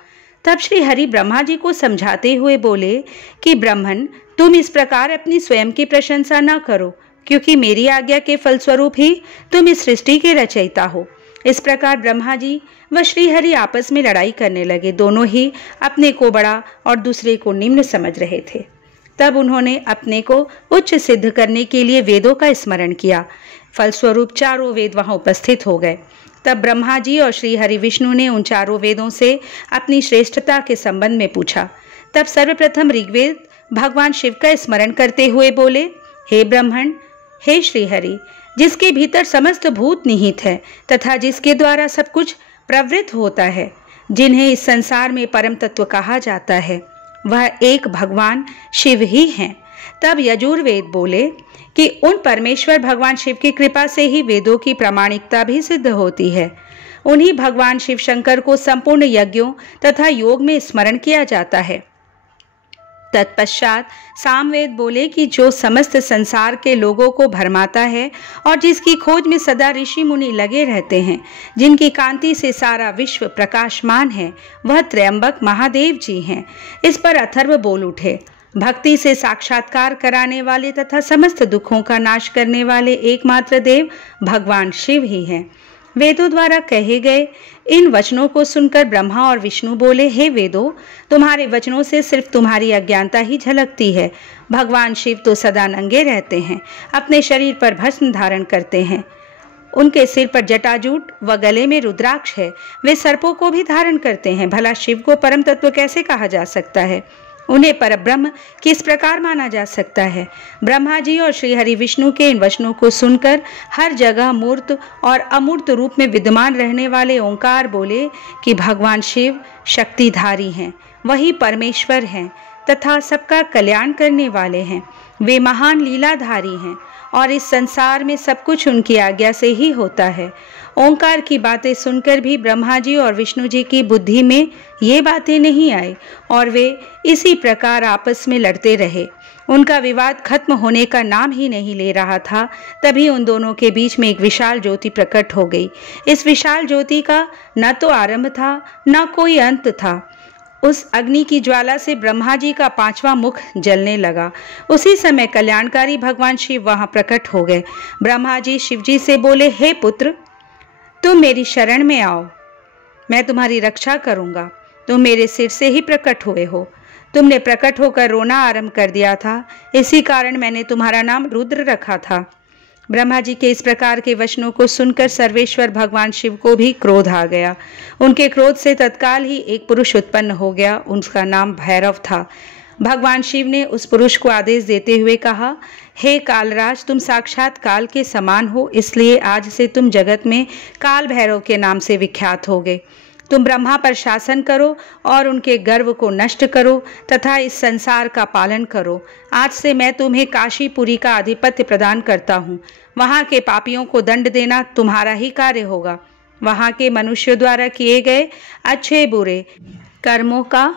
तब श्री हरि ब्रह्मा जी को समझाते हुए बोले कि ब्रह्मन, तुम इस प्रकार अपनी स्वयं की प्रशंसा न करो, क्योंकि मेरी आज्ञा के फलस्वरूप ही तुम इस सृष्टि के रचयिता हो। इस प्रकार ब्रह्मा जी व श्री हरि आपस में लड़ाई करने लगे। दोनों ही अपने को बड़ा और दूसरे को निम्न समझ रहे थे। तब उन्होंने अपने को उच्च सिद्ध करने के लिए वेदों का स्मरण किया। फलस्वरूप चारों वेद वहां उपस्थित हो गए। तब ब्रह्मा जी और श्री हरि विष्णु ने उन चारों वेदों से अपनी श्रेष्ठता के संबंध में पूछा। तब सर्वप्रथम ऋग्वेद भगवान शिव का स्मरण करते हुए बोले, हे ब्रह्मण, हे श्री हरि, जिसके भीतर समस्त भूत निहित है तथा जिसके द्वारा सब कुछ प्रवृत्त होता है, जिन्हें इस संसार में परम तत्व कहा जाता है, वह एक भगवान शिव ही हैं। तब यजुर्वेद बोले कि उन परमेश्वर भगवान शिव की कृपा से ही वेदों की प्रामाणिकता भी सिद्ध होती है। उन्हीं भगवान शिव शंकर को संपूर्ण यज्ञों तथा योग में स्मरण किया जाता है। तत्पश्चात सामवेद बोले कि जो समस्त संसार के लोगों को भरमाता है और जिसकी खोज में सदा ऋषि मुनि लगे रहते हैं, जिनकी कांति से सारा विश्व प्रकाशमान है, वह त्रयंबक महादेव जी हैं। इस पर अथर्व बोल उठे, भक्ति से साक्षात्कार कराने वाले तथा समस्त दुखों का नाश करने वाले एकमात्र देव भगवान शिव ही हैं। वेदों द्वारा कहे गए इन वचनों को सुनकर ब्रह्मा और विष्णु बोले, हे वेदों, तुम्हारे वचनों से सिर्फ तुम्हारी अज्ञानता ही झलकती है। भगवान शिव तो सदा नंगे रहते हैं, अपने शरीर पर भस्म धारण करते हैं। उनके सिर पर जटाजूट व गले में रुद्राक्ष है। वे सर्पों को भी धारण करते हैं। भला शिव को परम तत्व कैसे कहा जा सकता है? उन्हें परब्रह्म किस प्रकार माना जा सकता है? ब्रह्मा जी और श्री हरि विष्णु के इन वचनों को सुनकर हर जगह मूर्त और अमूर्त रूप में विद्यमान रहने वाले ओंकार बोले कि भगवान शिव शक्तिधारी हैं, वही परमेश्वर हैं तथा सबका कल्याण करने वाले हैं। वे महान लीलाधारी हैं और इस संसार में सब कुछ उनकी आज्ञा से ही होता है। ओंकार की बातें सुनकर भी ब्रह्मा जी और विष्णु जी की बुद्धि में ये बातें नहीं आई और वे इसी प्रकार आपस में लड़ते रहे। उनका विवाद खत्म होने का नाम ही नहीं ले रहा था। तभी उन दोनों के बीच में एक विशाल ज्योति प्रकट हो गई। इस विशाल ज्योति का न तो आरंभ था न कोई अंत था। उस अग्नि की ज्वाला से ब्रह्मा जी का 5वां मुख जलने लगा। उसी समय कल्याणकारी भगवान शिव वहां प्रकट हो गए। ब्रह्मा जी शिव जी से बोले, हे पुत्र, तुम मेरी शरण में आओ, मैं तुम्हारी रक्षा करूंगा। तुम मेरे सिर से ही प्रकट हुए हो। तुमने प्रकट होकर रोना आरंभ कर दिया था, इसी कारण मैंने तुम्हारा नाम रुद्र रखा था। ब्रह्मा जी के इस प्रकार के वचनों को सुनकर सर्वेश्वर भगवान शिव को भी क्रोध आ गया। उनके क्रोध से तत्काल ही एक पुरुष उत्पन्न हो गया। उसका नाम भैरव था। भगवान शिव ने उस पुरुष को आदेश देते हुए कहा, हे कालराज, तुम साक्षात काल के समान हो, इसलिए आज से तुम जगत में काल भैरव के नाम से विख्यात होगे। तुम ब्रह्मा पर शासन करो और उनके गर्व को नष्ट करो तथा इस संसार का पालन करो। आज से मैं तुम्हें काशीपुरी का आधिपत्य प्रदान करता हूँ। वहाँ के पापियों को दंड देना तुम्हारा ही कार्य होगा। वहाँ के मनुष्यों द्वारा किए गए अच्छे बुरे कर्मों का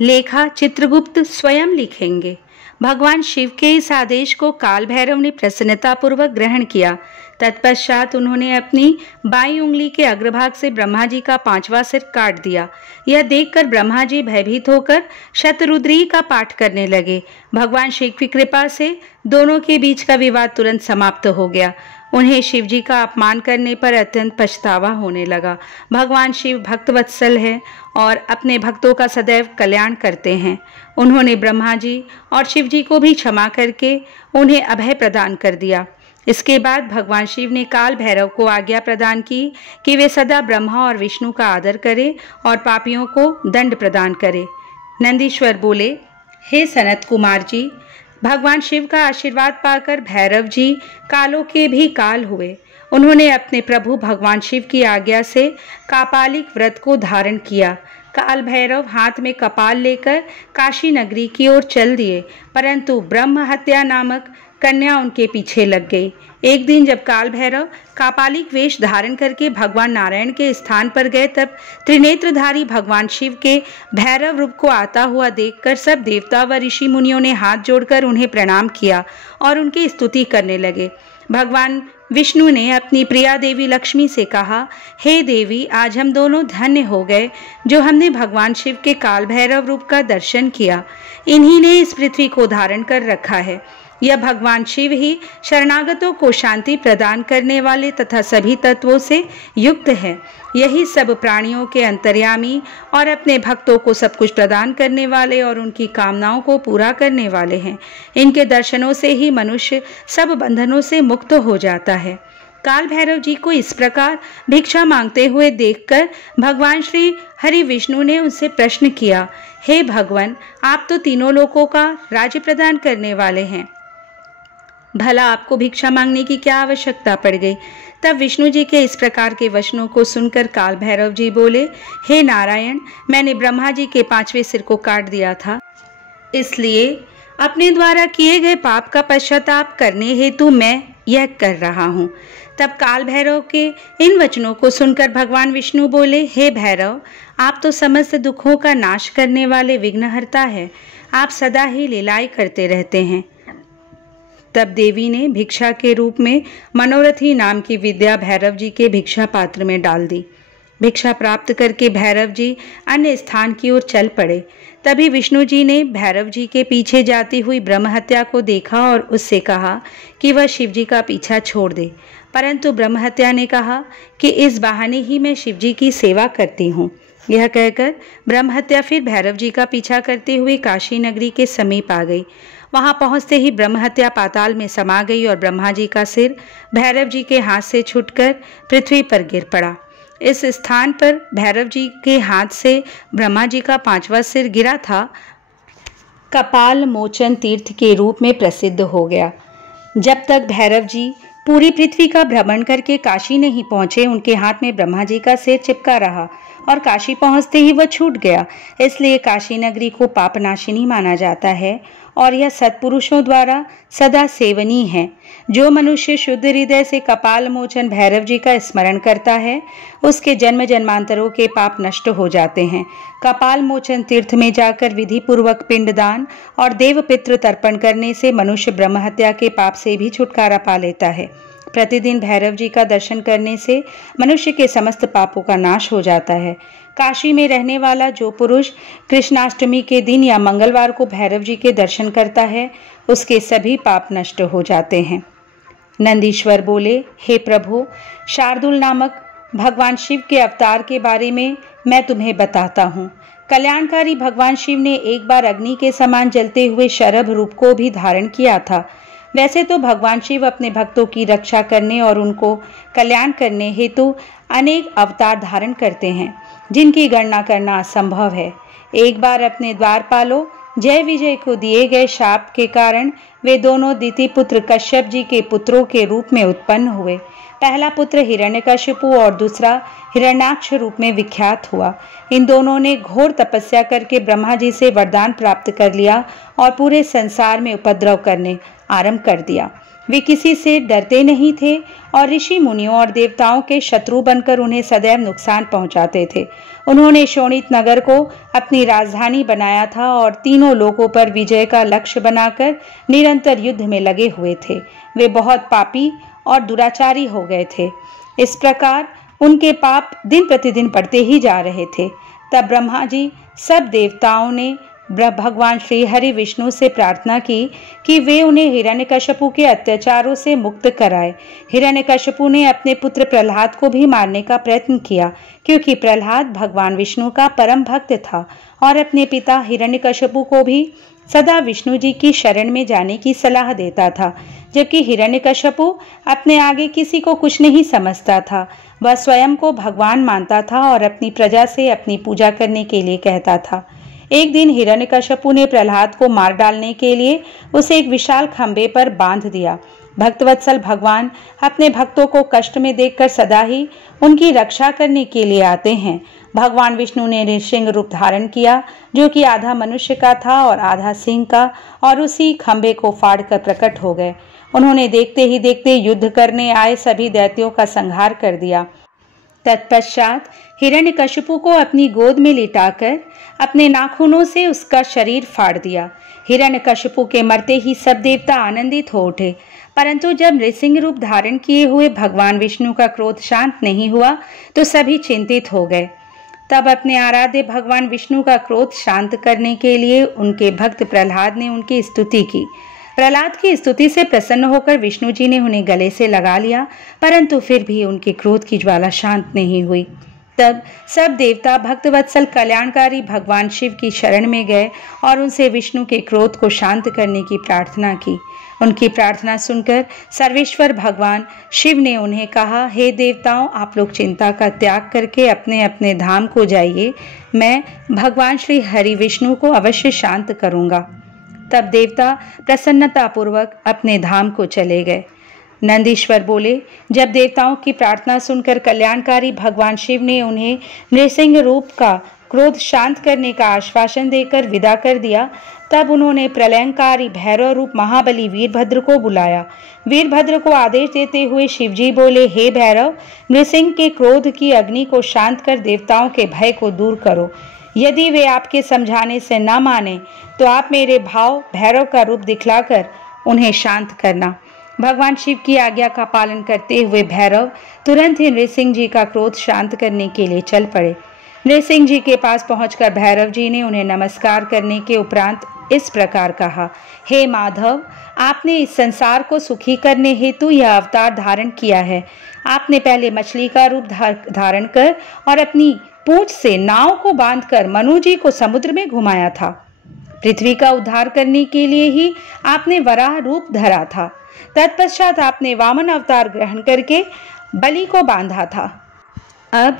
लेखा चित्रगुप्त स्वयं लिखेंगे। भगवान शिव के इस आदेश को काल भैरव ने प्रसन्नतापूर्वक ग्रहण किया। तत्पश्चात उन्होंने अपनी बाईं उंगली के अग्रभाग से ब्रह्मा जी का 5वां सिर काट दिया। यह देखकर ब्रह्मा जी भयभीत होकर शतरुद्री का पाठ करने लगे। भगवान शिव की कृपा से दोनों के बीच का विवाद तुरंत समाप्त हो गया। उन्हें शिव जी का अपमान करने पर अत्यंत पछतावा होने लगा। भगवान शिव भक्तवत्सल है और अपने भक्तों का सदैव कल्याण करते हैं। उन्होंने ब्रह्मा जी और शिव जी को भी क्षमा करके उन्हें अभय प्रदान कर दिया। इसके बाद भगवान शिव ने काल भैरव को आज्ञा प्रदान की कि वे सदा ब्रह्मा और विष्णु का आदर करें और पापियों को दंड प्रदान करें। नंदीश्वर बोले, हे सनत कुमार जी, भगवान शिव का आशीर्वाद पाकर भैरव जी कालों के भी काल हुए। उन्होंने अपने प्रभु भगवान शिव की आज्ञा से कापालिक व्रत को धारण किया। काल भैरव हाथ में कपाल लेकर काशी नगरी की ओर चल दिए, परंतु ब्रह्म हत्या नामक कन्या उनके पीछे लग गई। एक दिन जब काल भैरव कापालिक वेश धारण करके भगवान नारायण के स्थान पर गए, तब त्रिनेत्रधारी भगवान शिव के भैरव रूप को आता हुआ देखकर सब देवता व ऋषि मुनियों ने हाथ जोड़कर उन्हें प्रणाम किया और उनकी स्तुति करने लगे। भगवान विष्णु ने अपनी प्रिया देवी लक्ष्मी से कहा, हे देवी, आज हम दोनों धन्य हो गए जो हमने भगवान शिव के काल भैरव रूप का दर्शन किया। इन्हीं ने इस पृथ्वी को धारण कर रखा है। यह भगवान शिव ही शरणागतों को शांति प्रदान करने वाले तथा सभी तत्वों से युक्त है। यही सब प्राणियों के अंतर्यामी और अपने भक्तों को सब कुछ प्रदान करने वाले और उनकी कामनाओं को पूरा करने वाले हैं। इनके दर्शनों से ही मनुष्य सब बंधनों से मुक्त हो जाता है। काल भैरव जी को इस प्रकार भिक्षा मांगते हुए देखकर भगवान श्री हरि विष्णु ने उनसे प्रश्न किया, हे भगवान, आप तो तीनों लोकों का राज्य प्रदान करने वाले हैं, भला आपको भिक्षा मांगने की क्या आवश्यकता पड़ गई। तब विष्णु जी के इस प्रकार के वचनों को सुनकर काल भैरव जी बोले, हे नारायण, मैंने ब्रह्मा जी के 5वें सिर को काट दिया था, इसलिए अपने द्वारा किए गए पाप का पश्चाताप करने हेतु मैं यह कर रहा हूँ। तब काल भैरव के इन वचनों को सुनकर भगवान विष्णु बोले, हे भैरव, आप तो समस्त दुखों का नाश करने वाले विघ्नहर्ता है, आप सदा ही लीलाएं करते रहते हैं। तब देवी ने भिक्षा के रूप में मनोरथी नाम की विद्या भैरव जी के भिक्षा पात्र में डाल दी। भिक्षा प्राप्त करके भैरव जी अन्य स्थान की ओर चल पड़े। तभी विष्णु जी ने भैरव जी के पीछे जाती हुई ब्रह्महत्या को देखा और उससे कहा कि वह शिव जी का पीछा छोड़ दे। परंतु ब्रह्महत्या ने कहा कि इस बहाने ही मैं शिव जी की सेवा करती हूँ। यह कहकर ब्रह्महत्या फिर भैरव जी का पीछा करते हुए काशी नगरी के समीप आ गई। वहां पहुंचते ही ब्रह्महत्या पाताल में समा गई और ब्रह्मा जी का सिर भैरव जी के हाथ से छूटकर पृथ्वी पर गिर पड़ा। इस स्थान पर भैरव जी के हाथ से ब्रह्मा जी का 5वां सिर गिरा था, कपाल मोचन तीर्थ के रूप में प्रसिद्ध हो गया। जब तक भैरव जी पूरी पृथ्वी का भ्रमण करके काशी नहीं पहुंचे, उनके हाथ में ब्रह्मा जी का सिर चिपका रहा और काशी पहुंचते ही वह छूट गया। इसलिए काशी नगरी को पापनाशिनी माना जाता है और यह सत्पुरुषों द्वारा सदा सेवनीय है। जो मनुष्य शुद्ध हृदय से कपाल मोचन भैरव जी का स्मरण करता है, उसके जन्म जन्मांतरों के पाप नष्ट हो जाते हैं। कपाल मोचन तीर्थ में जाकर विधि पूर्वक पिंडदान और देव पितृ तर्पण करने से मनुष्य ब्रह्महत्या के पाप से भी छुटकारा पा लेता है। प्रतिदिन भैरव जी का दर्शन करने से मनुष्य के समस्त पापों का नाश हो जाता है। काशी में रहने वाला जो पुरुष कृष्णाष्टमी के दिन या मंगलवार को भैरव जी के दर्शन करता है, उसके सभी पाप नष्ट हो जाते हैं। नंदीश्वर बोले, हे प्रभु, शार्दुल नामक भगवान शिव के अवतार के बारे में मैं तुम्हें बताता हूँ। कल्याणकारी भगवान शिव ने एक बार अग्नि के समान जलते हुए शरभ रूप को भी धारण किया था। वैसे तो भगवान शिव अपने भक्तों की रक्षा करने और उनको कल्याण करने हेतु अनेक अवतार धारण करते हैं, जिनकी गणना करना असंभव है। एक बार अपने द्वारपालों जय विजय को दिए गए शाप के कारण वे दोनों दिति पुत्र कश्यप जी के पुत्रों के रूप में उत्पन्न हुए। पहला पुत्र हिरण्यकशिपु और दूसरा हिरण्याक्ष रूप में विख्यात हुआ। इन दोनों ने घोर तपस्या करके ब्रह्मा जी से वरदान प्राप्त कर लिया और पूरे संसार में उपद्रव करने आरंभ कर दिया। वे किसी से डरते नहीं थे और ऋषि मुनियों और देवताओं के शत्रु बनकर उन्हें सदैव नुकसान पहुंचाते थे। उन्होंने शोणित नगर को अपनी राजधानी बनाया था और तीनों लोकों पर विजय का लक्ष्य बनाकर निरंतर युद्ध में लगे हुए थे। वे बहुत पापी और दुराचारी हो गए थे। इस प्रकार उनके पाप दिन प्रतिदिन बढ़ते ही जा रहे थे। तब ब्रह्मा जी सब देवताओं ने भगवान श्री हरि विष्णु से प्रार्थना की कि वे उन्हें हिरण्यकशिपु के अत्याचारों से मुक्त कराए। हिरण्यकशिपु ने अपने पुत्र प्रहलाद को भी मारने का प्रयत्न किया, क्योंकि प्रहलाद भगवान विष्णु का परम भक्त था और अपने पिता हिरण्यकशिपु को भी सदा विष्णु जी की शरण में जाने की सलाह देता था। जबकि हिरण्यकशिपु अपने आगे किसी को कुछ नहीं समझता था। वह स्वयं को भगवान मानता था और अपनी प्रजा से अपनी पूजा करने के लिए कहता था। एक दिन हिरण्यकशिपु ने प्रहलाद को मार डालने के लिए उसे एक विशाल खंभे पर बांध दिया। भक्तवत्सल भगवान अपने भक्तों को कष्ट में देखकर सदा ही उनकी रक्षा करने के लिए आते हैं। भगवान विष्णु ने नृसिंह रूप धारण किया, जो कि आधा मनुष्य का था और आधा सिंह का, और उसी खंभे को फाड़कर प्रकट हो गए। उन्होंने देखते ही देखते युद्ध करने आए सभी दैत्यों का संहार कर दिया। तत्पश्चात हिरण्यकशिपु को अपनी गोद में लिटाकर अपने नाखूनों से उसका शरीर फाड़ दिया। हिरण्यकशिपु के मरते ही सब देवता आनंदित हो उठे, परंतु जब नृसिंह रूप धारण किए हुए भगवान विष्णु का क्रोध शांत नहीं हुआ तो सभी चिंतित हो गए। तब अपने आराध्य भगवान विष्णु का क्रोध शांत करने के लिए उनके भक्त प्रहलाद ने उनकी स्तुति की। प्रहलाद की स्तुति से प्रसन्न होकर विष्णु जी ने उन्हें गले से लगा लिया, परंतु फिर भी उनके क्रोध की ज्वाला शांत नहीं हुई। तब सब देवता भक्तवत्सल कल्याणकारी भगवान शिव की शरण में गए और उनसे विष्णु के क्रोध को शांत करने की प्रार्थना की। उनकी प्रार्थना सुनकर सर्वेश्वर भगवान शिव ने उन्हें कहा, हे देवताओं, आप लोग चिंता का त्याग करके अपने अपने धाम को जाइए। मैं भगवान श्री हरि विष्णु को अवश्य शांत करूंगा। तब देवता प्रसन्नतापूर्वक अपने धाम को चले गए। नंदीश्वर बोले, जब देवताओं की प्रार्थना सुनकर कल्याणकारी भगवान शिव ने उन्हें नृसिंह रूप का क्रोध शांत करने का आश्वासन देकर विदा कर दिया, तब उन्होंने प्रलयंकारी भैरव रूप महाबली वीरभद्र को बुलाया। वीरभद्र को आदेश देते हुए शिवजी बोले, हे भैरव, नृसिंह के क्रोध की अग्नि को शांत कर देवताओं के भय को दूर करो। यदि वे आपके समझाने से न माने तो आप मेरे भाव भैरव का रूप दिखलाकर उन्हें शांत करना। भगवान शिव की आज्ञा का पालन करते हुए भैरव तुरंत ही नृसिंह जी का क्रोध शांत करने के लिए चल पड़े। नृसिंह जी के पास पहुंचकर भैरव जी ने उन्हें नमस्कार करने के उपरांत इस प्रकार कहा, हे माधव, आपने इस संसार को सुखी करने हेतु यह अवतार धारण किया है। आपने पहले मछली का रूप धारण कर और अपनी पूंछ से नाव को बांधकर मनु जी को समुद्र में घुमाया था। पृथ्वी का उद्धार करने के लिए ही आपने वराह रूप धरा था। तत्पश्चात आपने वामन अवतार ग्रहण करके बलि को बांधा था। अब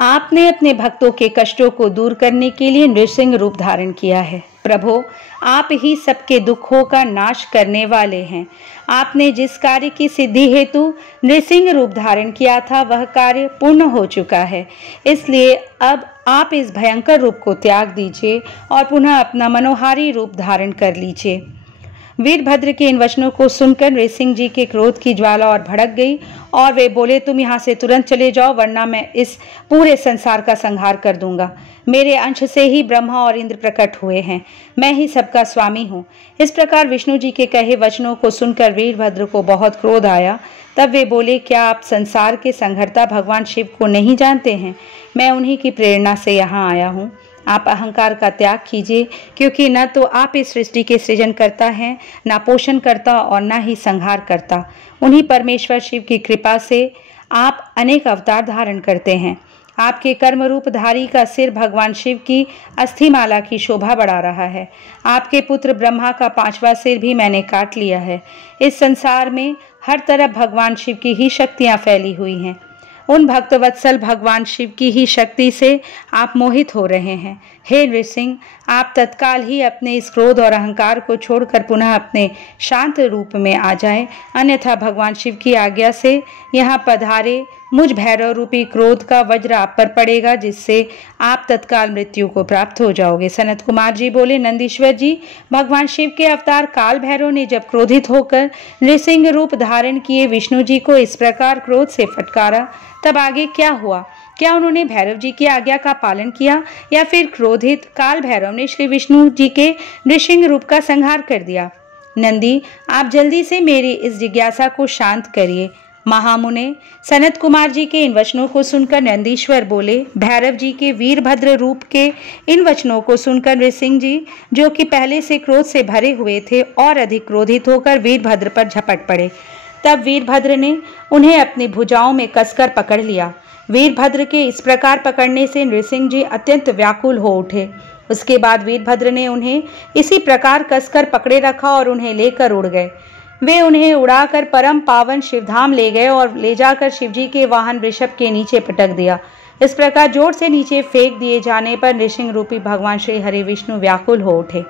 आपने अपने भक्तों के कष्टों को दूर करने के लिए नृसिंह रूप धारण किया है। प्रभो, आप ही सबके दुखों का नाश करने वाले हैं। आपने जिस कार्य की सिद्धि हेतु नृसिंह रूप धारण किया था वह कार्य पूर्ण हो चुका है। इसलिए अब आप इस भयंकर रूप को त्याग दीजिए और पुनः अपना मनोहारी रूप धारण कर लीजिए। वीरभद्र के इन वचनों को सुनकर नृसिंह जी के क्रोध की ज्वाला और भड़क गई और वे बोले, तुम यहाँ से तुरंत चले जाओ, वरना मैं इस पूरे संसार का संहार कर दूंगा। मेरे अंश से ही ब्रह्मा और इंद्र प्रकट हुए हैं, मैं ही सबका स्वामी हूँ। इस प्रकार विष्णु जी के कहे वचनों को सुनकर वीरभद्र को बहुत क्रोध आया। तब वे बोले, क्या आप संसार के संहर्ता भगवान शिव को नहीं जानते हैं? मैं उन्हीं की प्रेरणा से यहाँ आया हूँ। आप अहंकार का त्याग कीजिए, क्योंकि न तो आप इस सृष्टि के सृजन करता हैं, न पोषण करता और न ही संहार करता। उन्हीं परमेश्वर शिव की कृपा से आप अनेक अवतार धारण करते हैं। आपके कर्म रूपधारी का सिर भगवान शिव की अस्थिमाला की शोभा बढ़ा रहा है। आपके पुत्र ब्रह्मा का 5वां सिर भी मैंने काट लिया है। इस संसार में हर तरफ भगवान शिव की ही शक्तियाँ फैली हुई हैं। उन भक्तवत्सल भगवान शिव की ही शक्ति से आप मोहित हो रहे हैं। हे नृसिंह, आप तत्काल ही अपने इस क्रोध और अहंकार को छोड़कर पुनः अपने शांत रूप में आ जाएं, अन्यथा भगवान शिव की आज्ञा से यहाँ पधारे मुझ भैरव रूपी क्रोध का वज्र आप पर पड़ेगा, जिससे आप तत्काल मृत्यु को प्राप्त हो जाओगे। सनत कुमार जी बोले, नंदीश्वर जी, भगवान शिव के अवतार काल भैरव ने जब क्रोधित होकर नृसिंह रूप धारण किए विष्णु जी को इस प्रकार क्रोध से फटकारा, तब आगे क्या हुआ? क्या उन्होंने भैरव जी की आज्ञा का पालन किया या फिर क्रोधित काल भैरव ने श्री विष्णु जी के नृसिंह रूप का संहार कर दिया? नंदी, आप जल्दी से मेरी इस जिज्ञासा को शांत करिए। महामुने, सनत कुमार जी के इन वचनों को सुनकर नंदीश्वर बोले, भैरव जी के वीरभद्र रूप के इन वचनों को सुनकर नृसिंह जी, जो कि पहले से क्रोध से भरे हुए थे, और अधिक क्रोधित होकर वीरभद्र पर झपट पड़े। तब वीरभद्र ने उन्हें अपनी भुजाओं में कसकर पकड़ लिया। वीरभद्र के इस प्रकार पकड़ने से नृसिंह जी अत्यंत व्याकुल हो उठे। उसके बाद वीरभद्र ने उन्हें इसी प्रकार कसकर पकड़े रखा और उन्हें लेकर उड़ गए। वे उन्हें उड़ाकर परम पावन शिवधाम ले गए और ले जाकर शिवजी के वाहन वृषभ के नीचे पटक दिया। इस प्रकार जोर से नीचे फेंक दिए जाने पर नृसिंह रूपी भगवान श्री हरि विष्णु व्याकुल हो उठे।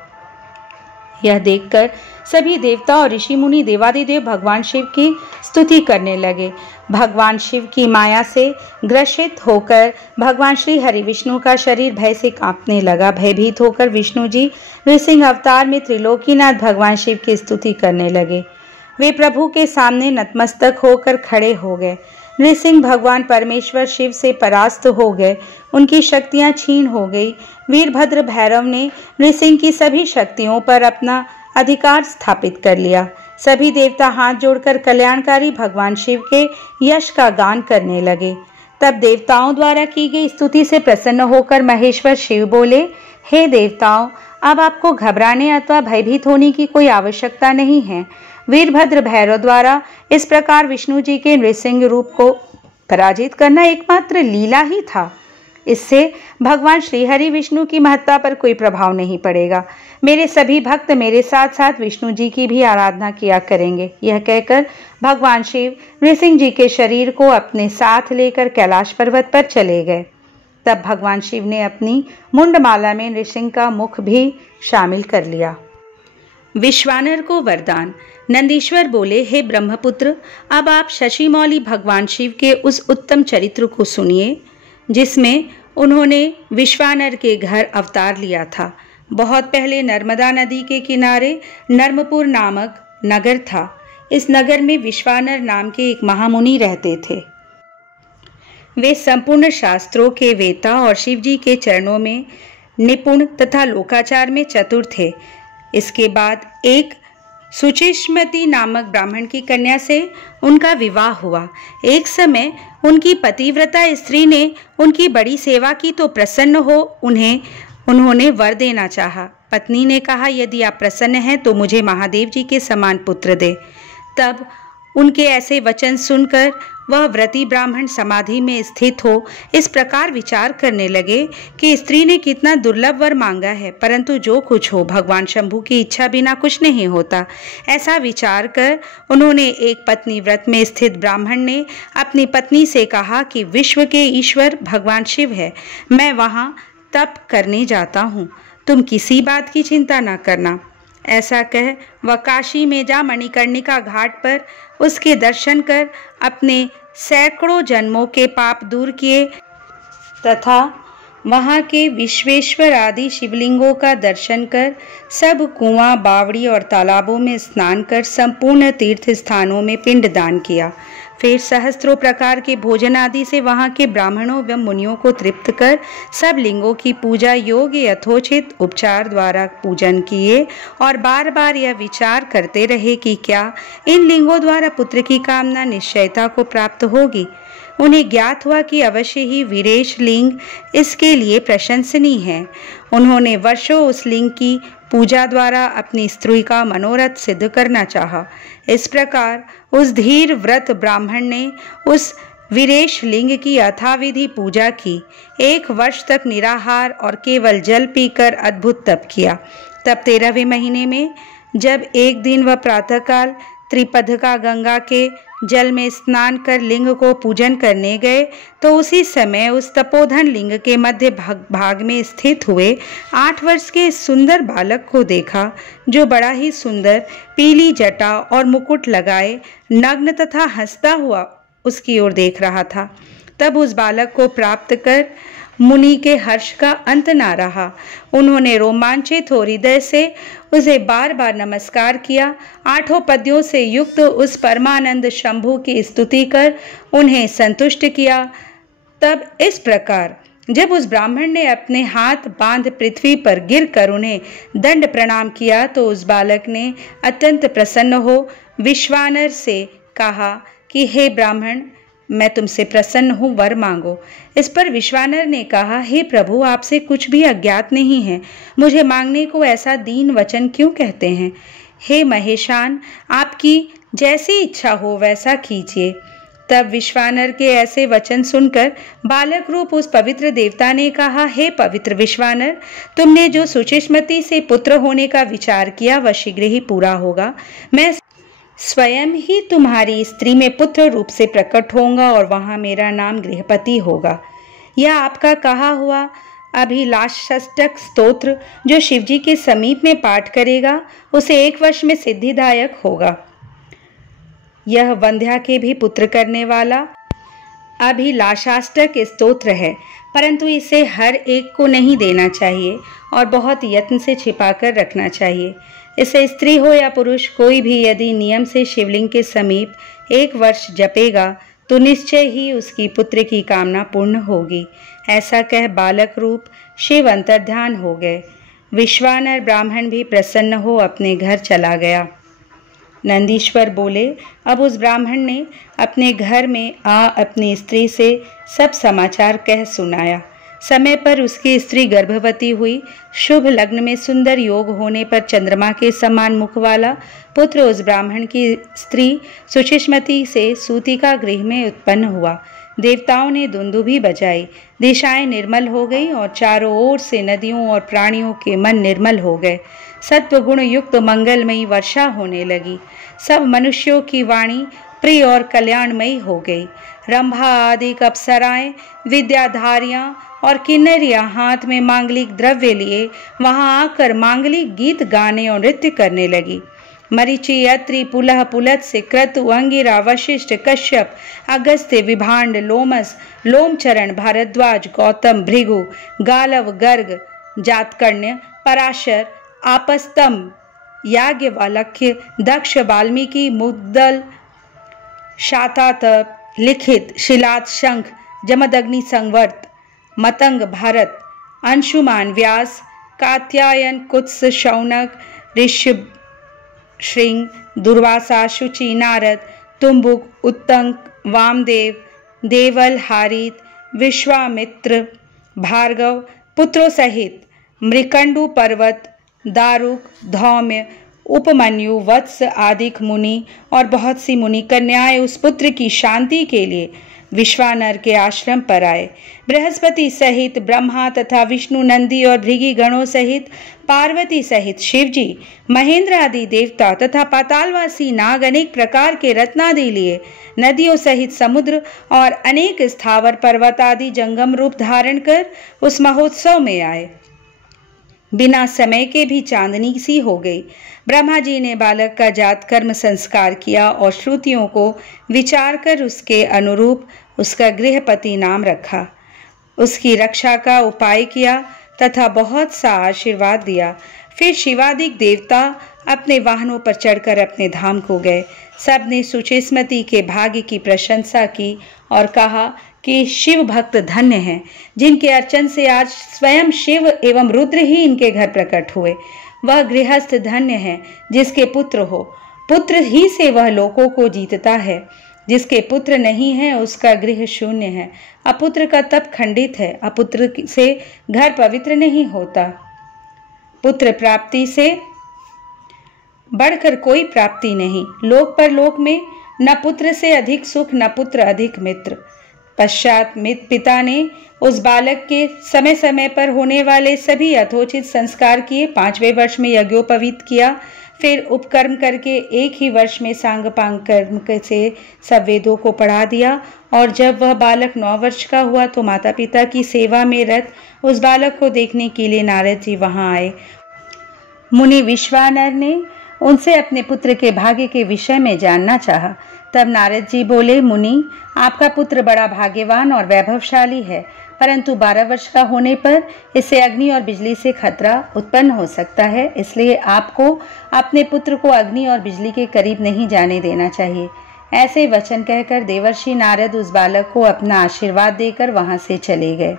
यह देखकर सभी देवता और ऋषि मुनि देवादिदेव भगवान शिव की स्तुति करने लगे। भगवान शिव की माया से ग्रसित होकर भगवान श्री हरि विष्णु का शरीर भय से कांपने लगा। भयभीत होकर विष्णु जी नृसिंह अवतार में त्रिलोकीनाथ भगवान शिव की स्तुति करने लगे। वे प्रभु के सामने नतमस्तक होकर खड़े हो गए। नृसिंह भगवान परमेश्वर शिव से परास्त हो गए, उनकी शक्तियां छीन हो गई। वीरभद्र भैरव ने नृसिंह की सभी शक्तियों पर अपना अधिकार स्थापित कर लिया। सभी देवता हाथ जोड़कर कल्याणकारी भगवान शिव के यश का गान करने लगे। तब देवताओं द्वारा की गई स्तुति से प्रसन्न होकर महेश्वर शिव बोले, हे देवताओं, अब आपको घबराने अथवा भयभीत होने की कोई आवश्यकता नहीं है। वीरभद्र भैरव द्वारा इस प्रकार विष्णु जी के नृसिंह रूप को पराजित करना एकमात्र लीला ही था। इससे भगवान श्रीहरि विष्णु की महत्ता पर कोई प्रभाव नहीं पड़ेगा। मेरे सभी भक्त मेरे साथ साथ विष्णु जी की भी आराधना किया करेंगे। यह कहकर भगवान शिव नृसिंह जी के शरीर को अपने साथ लेकर कैलाश पर्वत पर चले गए। तब भगवान शिव ने अपनी मुंडमाला में नृसिंह का मुख भी शामिल कर लिया। विश्वानर को वरदान। नंदीश्वर बोले, हे ब्रह्मपुत्र, अब आप शशिमौली भगवान शिव के उस उत्तम चरित्र को सुनिए जिसमें उन्होंने विश्वानर के घर अवतार लिया था। बहुत पहले नर्मदा नदी के किनारे नर्मपुर नामक नगर था। इस नगर में विश्वानर नाम के एक महामुनि रहते थे। वे संपूर्ण शास्त्रों के वेता और शिवजी के चरणों में निपुण तथा लोकाचार में चतुर थे। इसके बाद एक सुचिष्मति नामक ब्राह्मण की कन्या से उनका विवाह हुआ। एक समय उनकी पतिव्रता स्त्री ने उनकी बड़ी सेवा की तो प्रसन्न हो उन्होंने वर देना चाहा। पत्नी ने कहा, यदि आप प्रसन्न हैं तो मुझे महादेव जी के समान पुत्र दे। तब उनके ऐसे वचन सुनकर वह व्रती ब्राह्मण समाधि में स्थित हो इस प्रकार विचार करने लगे कि स्त्री ने कितना दुर्लभ वर मांगा है, परंतु जो कुछ हो भगवान शंभू की इच्छा बिना कुछ नहीं होता। ऐसा विचार कर उन्होंने एक पत्नी व्रत में स्थित ब्राह्मण ने अपनी पत्नी से कहा कि विश्व के ईश्वर भगवान शिव है, मैं वहाँ तप करने जाता हूँ, तुम किसी बात की चिंता न करना। ऐसा कह वह काशी में जा मणिकर्णिका घाट पर उसके दर्शन कर अपने सैकड़ों जन्मों के पाप दूर किए तथा वहाँ के विश्वेश्वर आदि शिवलिंगों का दर्शन कर सब कुआं, बावड़ी और तालाबों में स्नान कर संपूर्ण तीर्थ स्थानों में पिंड दान किया। फिर सहस्त्रों प्रकार के भोजन आदि से वहाँ के ब्राह्मणों एवं मुनियों को तृप्त कर सब लिंगों की पूजा योग यथोचित उपचार द्वारा पूजन किए और बार बार यह विचार करते रहे कि क्या इन लिंगों द्वारा पुत्र की कामना निश्चयता को प्राप्त होगी। उन्हें ज्ञात हुआ कि अवश्य ही वीरेश लिंग इसके लिए प्रशंसनीय है। उन्होंने वर्षों उस लिंग की पूजा द्वारा अपनी स्त्री का मनोरथ सिद्ध करना चाहा। इस प्रकार उस धीर व्रत ब्राह्मण ने उस वीरेश लिंग की यथाविधि पूजा की। 1 वर्ष तक निराहार और केवल जल पीकर अद्भुत तप किया। तब 13वें महीने में जब एक दिन वह प्रातःकाल त्रिपदका गंगा के जल में स्नान कर लिंग को पूजन करने गए तो उसी समय उस तपोधन लिंग के मध्य भाग में स्थित हुए 8 वर्ष के सुंदर बालक को देखा, जो बड़ा ही सुंदर पीली जटा और मुकुट लगाए नग्न तथा हंसता हुआ उसकी ओर देख रहा था। तब उस बालक को प्राप्त कर मुनि के हर्ष का अंत ना रहा। उन्होंने रोमांचित हो हृदय से उसे बार बार नमस्कार किया। 8 पद्यों से युक्त उस परमानंद शंभु की स्तुति कर उन्हें संतुष्ट किया। तब इस प्रकार जब उस ब्राह्मण ने अपने हाथ बांध पृथ्वी पर गिर कर उन्हें दंड प्रणाम किया तो उस बालक ने अत्यंत प्रसन्न हो विश्वानर से कहा कि हे ब्राह्मण, मैं तुमसे प्रसन्न हूँ, वर मांगो। इस पर विश्वानर ने कहा, हे प्रभु, आपसे कुछ भी अज्ञात नहीं है, मुझे मांगने को ऐसा दीन वचन क्यों कहते हैं। हे महेशान, आपकी जैसी इच्छा हो वैसा कीजिए। तब विश्वानर के ऐसे वचन सुनकर बालक रूप उस पवित्र देवता ने कहा, हे पवित्र विश्वानर, तुमने जो सुचिस्मति से पुत्र होने का विचार किया वह शीघ्र ही पूरा होगा। मैं स्वयं ही तुम्हारी स्त्री में पुत्र रूप से प्रकट होऊंगा और वहां मेरा नाम गृहपति होगा। यह आपका कहा हुआ अभिलाषष्टक स्तोत्र जो शिवजी के समीप में पाठ करेगा उसे 1 वर्ष में सिद्धिदायक होगा। यह वंध्या के भी पुत्र करने वाला अभिलाषाष्टक स्तोत्र है, परंतु इसे हर एक को नहीं देना चाहिए और बहुत यत्न से छिपाकर रखना चाहिए। इसे स्त्री हो या पुरुष कोई भी यदि नियम से शिवलिंग के समीप 1 वर्ष जपेगा तो निश्चय ही उसकी पुत्र की कामना पूर्ण होगी। ऐसा कह बालक रूप शिव अंतर्ध्यान हो गए। विश्वानर ब्राह्मण भी प्रसन्न हो अपने घर चला गया। नंदीश्वर बोले, अब उस ब्राह्मण ने अपने घर में अपनी स्त्री से सब समाचार कह सुनाया। समय पर उसकी स्त्री गर्भवती हुई। शुभ लग्न में सुंदर योग होने पर चंद्रमा के समान मुख वाला पुत्र उस ब्राह्मण की स्त्री सुचिस्मती से सूतिका गृह में उत्पन्न हुआ। देवताओं ने दुंदुभी बजाई, दिशाएं निर्मल हो गई और चारों ओर से नदियों और प्राणियों के मन निर्मल हो गए। सत्व गुण युक्त मंगलमयी वर्षा होने लगी। सब मनुष्यों की वाणी प्रिय और कल्याणमयी हो गई। रंभा आदि अप्सराएं, विद्याधारियां और किन्नरियां हाथ में मांगलिक द्रव्य लिए वहां आकर मांगलिक गीत गाने और नृत्य करने लगी। मरीचि, अत्रि, पुलह, पुलत्स्य, क्रतु, अंगिरा, वशिष्ठ, कश्यप, अगस्त्य, विभांड, लोमस, लोमचरण, भारद्वाज, गौतम, भृगु, गालव, गर्ग, जातकर्ण्य, पराशर, आपस्तम, याज्ञवल्क्य, दक्ष, वाल्मीकि, मुद्गल, शातातप, लिखित, शिलात, शंख, जमदग्नि, संवर्त, मतंग, भारत, अंशुमान, व्यास, कात्यायन, कुत्स, शौनक, ऋषभ, श्रृंग, दुर्वासा, शुचि, नारद, तुम्बुक, उत्तंक, वामदेव, देवल, हारित, विश्वामित्र, भार्गव पुत्रों सहित मृकंडु पर्वत, दारुक, धौम्य, उपमन्यु, वत्स आदिक मुनि और बहुत सी मुनि कन्याएं उस पुत्र की शांति के लिए विश्वानर के आश्रम पर आए। बृहस्पति सहित ब्रह्मा तथा विष्णु, नंदी और भृगि गणों सहित पार्वती सहित शिवजी, महेंद्र आदि देवता तथा पातालवासी नाग अनेक प्रकार के रत्नादि लिए नदियों सहित समुद्र और अनेक स्थावर पर्वत आदि जंगम रूप धारण कर उस महोत्सव में आए। बिना समय के भी चांदनी सी हो गई। ब्रह्मा जी ने बालक का जात कर्म संस्कार किया और श्रुतियों को विचार कर उसके अनुरूप उसका गृहपति नाम रखा। उसकी रक्षा का उपाय किया तथा बहुत सा आशीर्वाद दिया। फिर शिवादिक देवता अपने वाहनों पर चढ़कर अपने धाम को गए। सब ने सुचिस्मती के भाग्य की प्रशंसा की और कहा कि शिव भक्त धन्य हैं, जिनके अर्चन से आज स्वयं शिव एवं रुद्र ही इनके घर प्रकट हुए। वह गृहस्थ धन्य है जिसके पुत्र हो। पुत्र ही से वह लोकों को जीतता है। जिसके पुत्र नहीं है उसका गृह शून्य है। अपुत्र का तप खंडित है। अपुत्र से घर पवित्र नहीं होता। पुत्र प्राप्ति से बढ़कर कोई प्राप्ति नहीं। लोक पर लोक में न पुत्र से अधिक सुख, न पुत्र अधिक मित्र। पश्चात पिता ने उस बालक के समय समय पर होने वाले सभी यथोचित संस्कार किए। 5वें वर्ष में यज्ञोपवीत किया। फिर उपकर्म करके 1 ही वर्ष में सांगपांग कर्म से सब वेदों को पढ़ा दिया। और जब वह बालक 9 वर्ष का हुआ तो माता पिता की सेवा में रत उस बालक को देखने के लिए नारद जी वहां आए। मुनि विश्वानर ने उनसे अपने पुत्र के भाग्य के विषय में जानना चाहा। तब नारद जी बोले, मुनि, आपका पुत्र बड़ा भाग्यवान और वैभवशाली है, परंतु 12 वर्ष का होने पर इससे अग्नि और बिजली से खतरा उत्पन्न हो सकता है। इसलिए आपको अपने पुत्र को अग्नि और बिजली के करीब नहीं जाने देना चाहिए। ऐसे वचन कहकर देवर्षि नारद उस बालक को अपना आशीर्वाद देकर वहां से चले गए।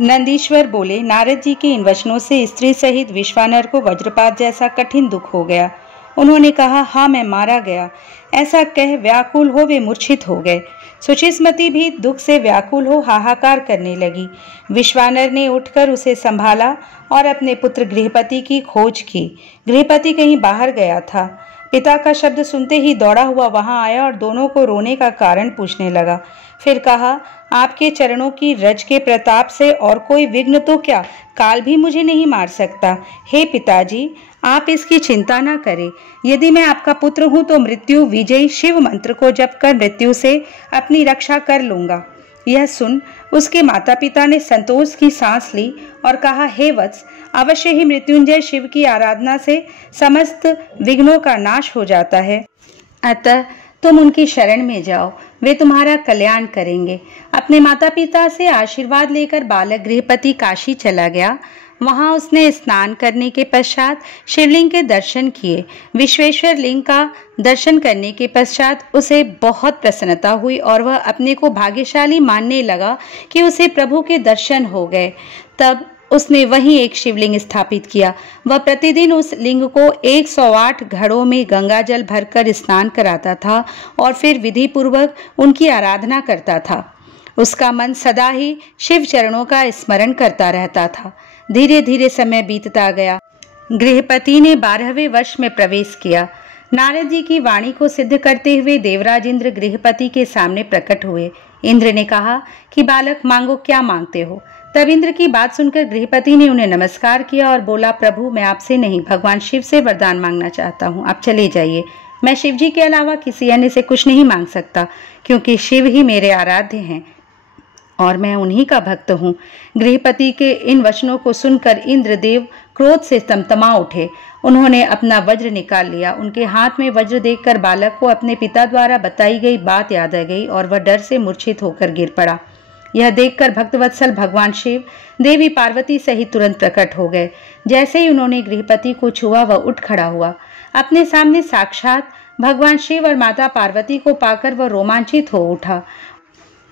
नंदीश्वर बोले, नारद जी के इन वचनों से स्त्री सहित विश्वानर को वज्रपात जैसा कठिन दुख हो गया। उन्होंने कहा, हाँ, मैं मारा गया। ऐसा कह व्याकुल हो वे मूर्छित हो गए। सुचिस्मती भी दुख से व्याकुल हो हाहाकार करने लगी। विश्वानर ने उठकर उसे संभाला और अपने पुत्र गृहपति की खोज की। गृहपति कहीं बाहर गया था। पिता का शब्द सुनते ही दौड़ा हुआ वहां आया और दोनों को रोने का कारण पूछने लगा। फिर कहा, आपके चरणों की रज के प्रताप से और कोई विघ्न तो क्या, काल भी मुझे नहीं मार सकता। हे पिताजी, आप इसकी चिंता न करें। यदि मैं आपका पुत्र हूं तो मृत्यु विजयी शिव मंत्र को जप कर मृत्यु से अपनी रक्षा कर लूंगा। यह सुन उसके माता पिता ने संतोष की सांस ली और कहा, हे वत्स, अवश्य ही मृत्युंजय शिव की आराधना से समस्त विघ्नों का नाश हो जाता है। अतः तुम उनकी शरण में जाओ, वे तुम्हारा कल्याण करेंगे। अपने माता पिता से आशीर्वाद लेकर बालक गृहपति काशी चला गया। वहां उसने स्नान करने के पश्चात शिवलिंग के दर्शन किए। विश्वेश्वर लिंग का दर्शन करने के पश्चात उसे बहुत प्रसन्नता हुई और वह अपने को भाग्यशाली मानने लगा कि उसे प्रभु के दर्शन हो गए। तब उसने वहीं एक शिवलिंग स्थापित किया। वह प्रतिदिन उस लिंग को 108 घड़ों में गंगा जल भरकर स्नान कराता था और फिर विधि पूर्वक उनकी आराधना करता था। उसका मन सदा ही शिव चरणों का स्मरण करता रहता था। धीरे धीरे समय बीतता गया। गृहपति ने 12वें वर्ष में प्रवेश किया। नारद जी की वाणी को सिद्ध करते हुए देवराज इंद्र गृहपति के सामने प्रकट हुए। इंद्र ने कहा कि बालक मांगो, क्या मांगते हो? तब इंद्र की बात सुनकर गृहपति ने उन्हें नमस्कार किया और बोला, प्रभु मैं आपसे नहीं भगवान शिव से वरदान मांगना चाहता हूँ, आप चले जाइए। मैं शिव जी के अलावा किसी अन्य से कुछ नहीं मांग सकता, क्योंकि शिव ही मेरे आराध्य हैं और मैं उन्हीं का भक्त हूँ। गृहपति के इन वचनों को सुनकर इंद्रदेव क्रोध से तमतमा उठे। उन्होंने अपना वज्र निकाल लिया। उनके हाथ में वज्र देखकर बालक को अपने पिता द्वारा बताई गई बात याद आ गई और वह डर से मूर्छित होकर गिर पड़ा। यह देखकर भक्तवत्सल भगवान शिव देवी पार्वती सहित तुरंत प्रकट हो गए। जैसे ही उन्होंने गृहपति को छुआ वह उठ खड़ा हुआ। अपने सामने साक्षात भगवान शिव और माता पार्वती को पाकर वह रोमांचित हो उठा।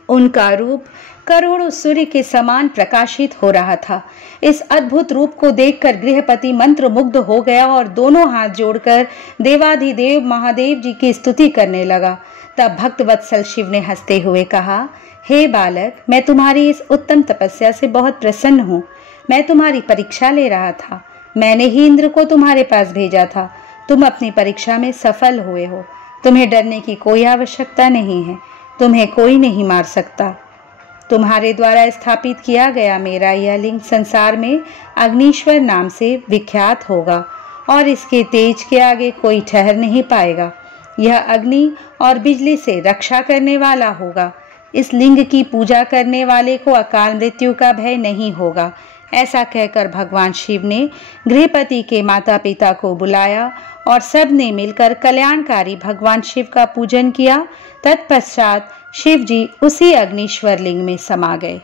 उनका रूप करोड़ों सूर्य के समान प्रकाशित हो रहा था। इस अद्भुत रूप को देखकर गृहपति मंत्रमुग्ध हो गया और दोनों हाथ जोड़कर देवाधिदेव महादेव जी की स्तुति करने लगा। तब भक्तवत्सल शिव ने हंसते हुए कहा, हे बालक, मैं तुम्हारी इस उत्तम तपस्या से बहुत प्रसन्न हूँ। मैं तुम्हारी परीक्षा ले रहा था। मैंने ही इंद्र को तुम्हारे पास भेजा था। तुम अपनी परीक्षा में सफल हुए हो। तुम्हें डरने की कोई आवश्यकता नहीं है। तुम्हें कोई नहीं मार सकता। तुम्हारे द्वारा स्थापित किया गया मेरा यह लिंग संसार में अग्निश्वर नाम से विख्यात होगा और इसके तेज के आगे कोई ठहर नहीं पाएगा। यह अग्नि और बिजली से रक्षा करने वाला होगा। इस लिंग की पूजा करने वाले को अकाल मृत्यु का भय नहीं होगा। ऐसा कहकर भगवान शिव ने गृहपति के माता पिता को बुलाया और सब ने मिलकर कल्याणकारी भगवान शिव का पूजन किया। तत्पश्चात शिव जी उसी अग्निश्वर लिंग में समा गए।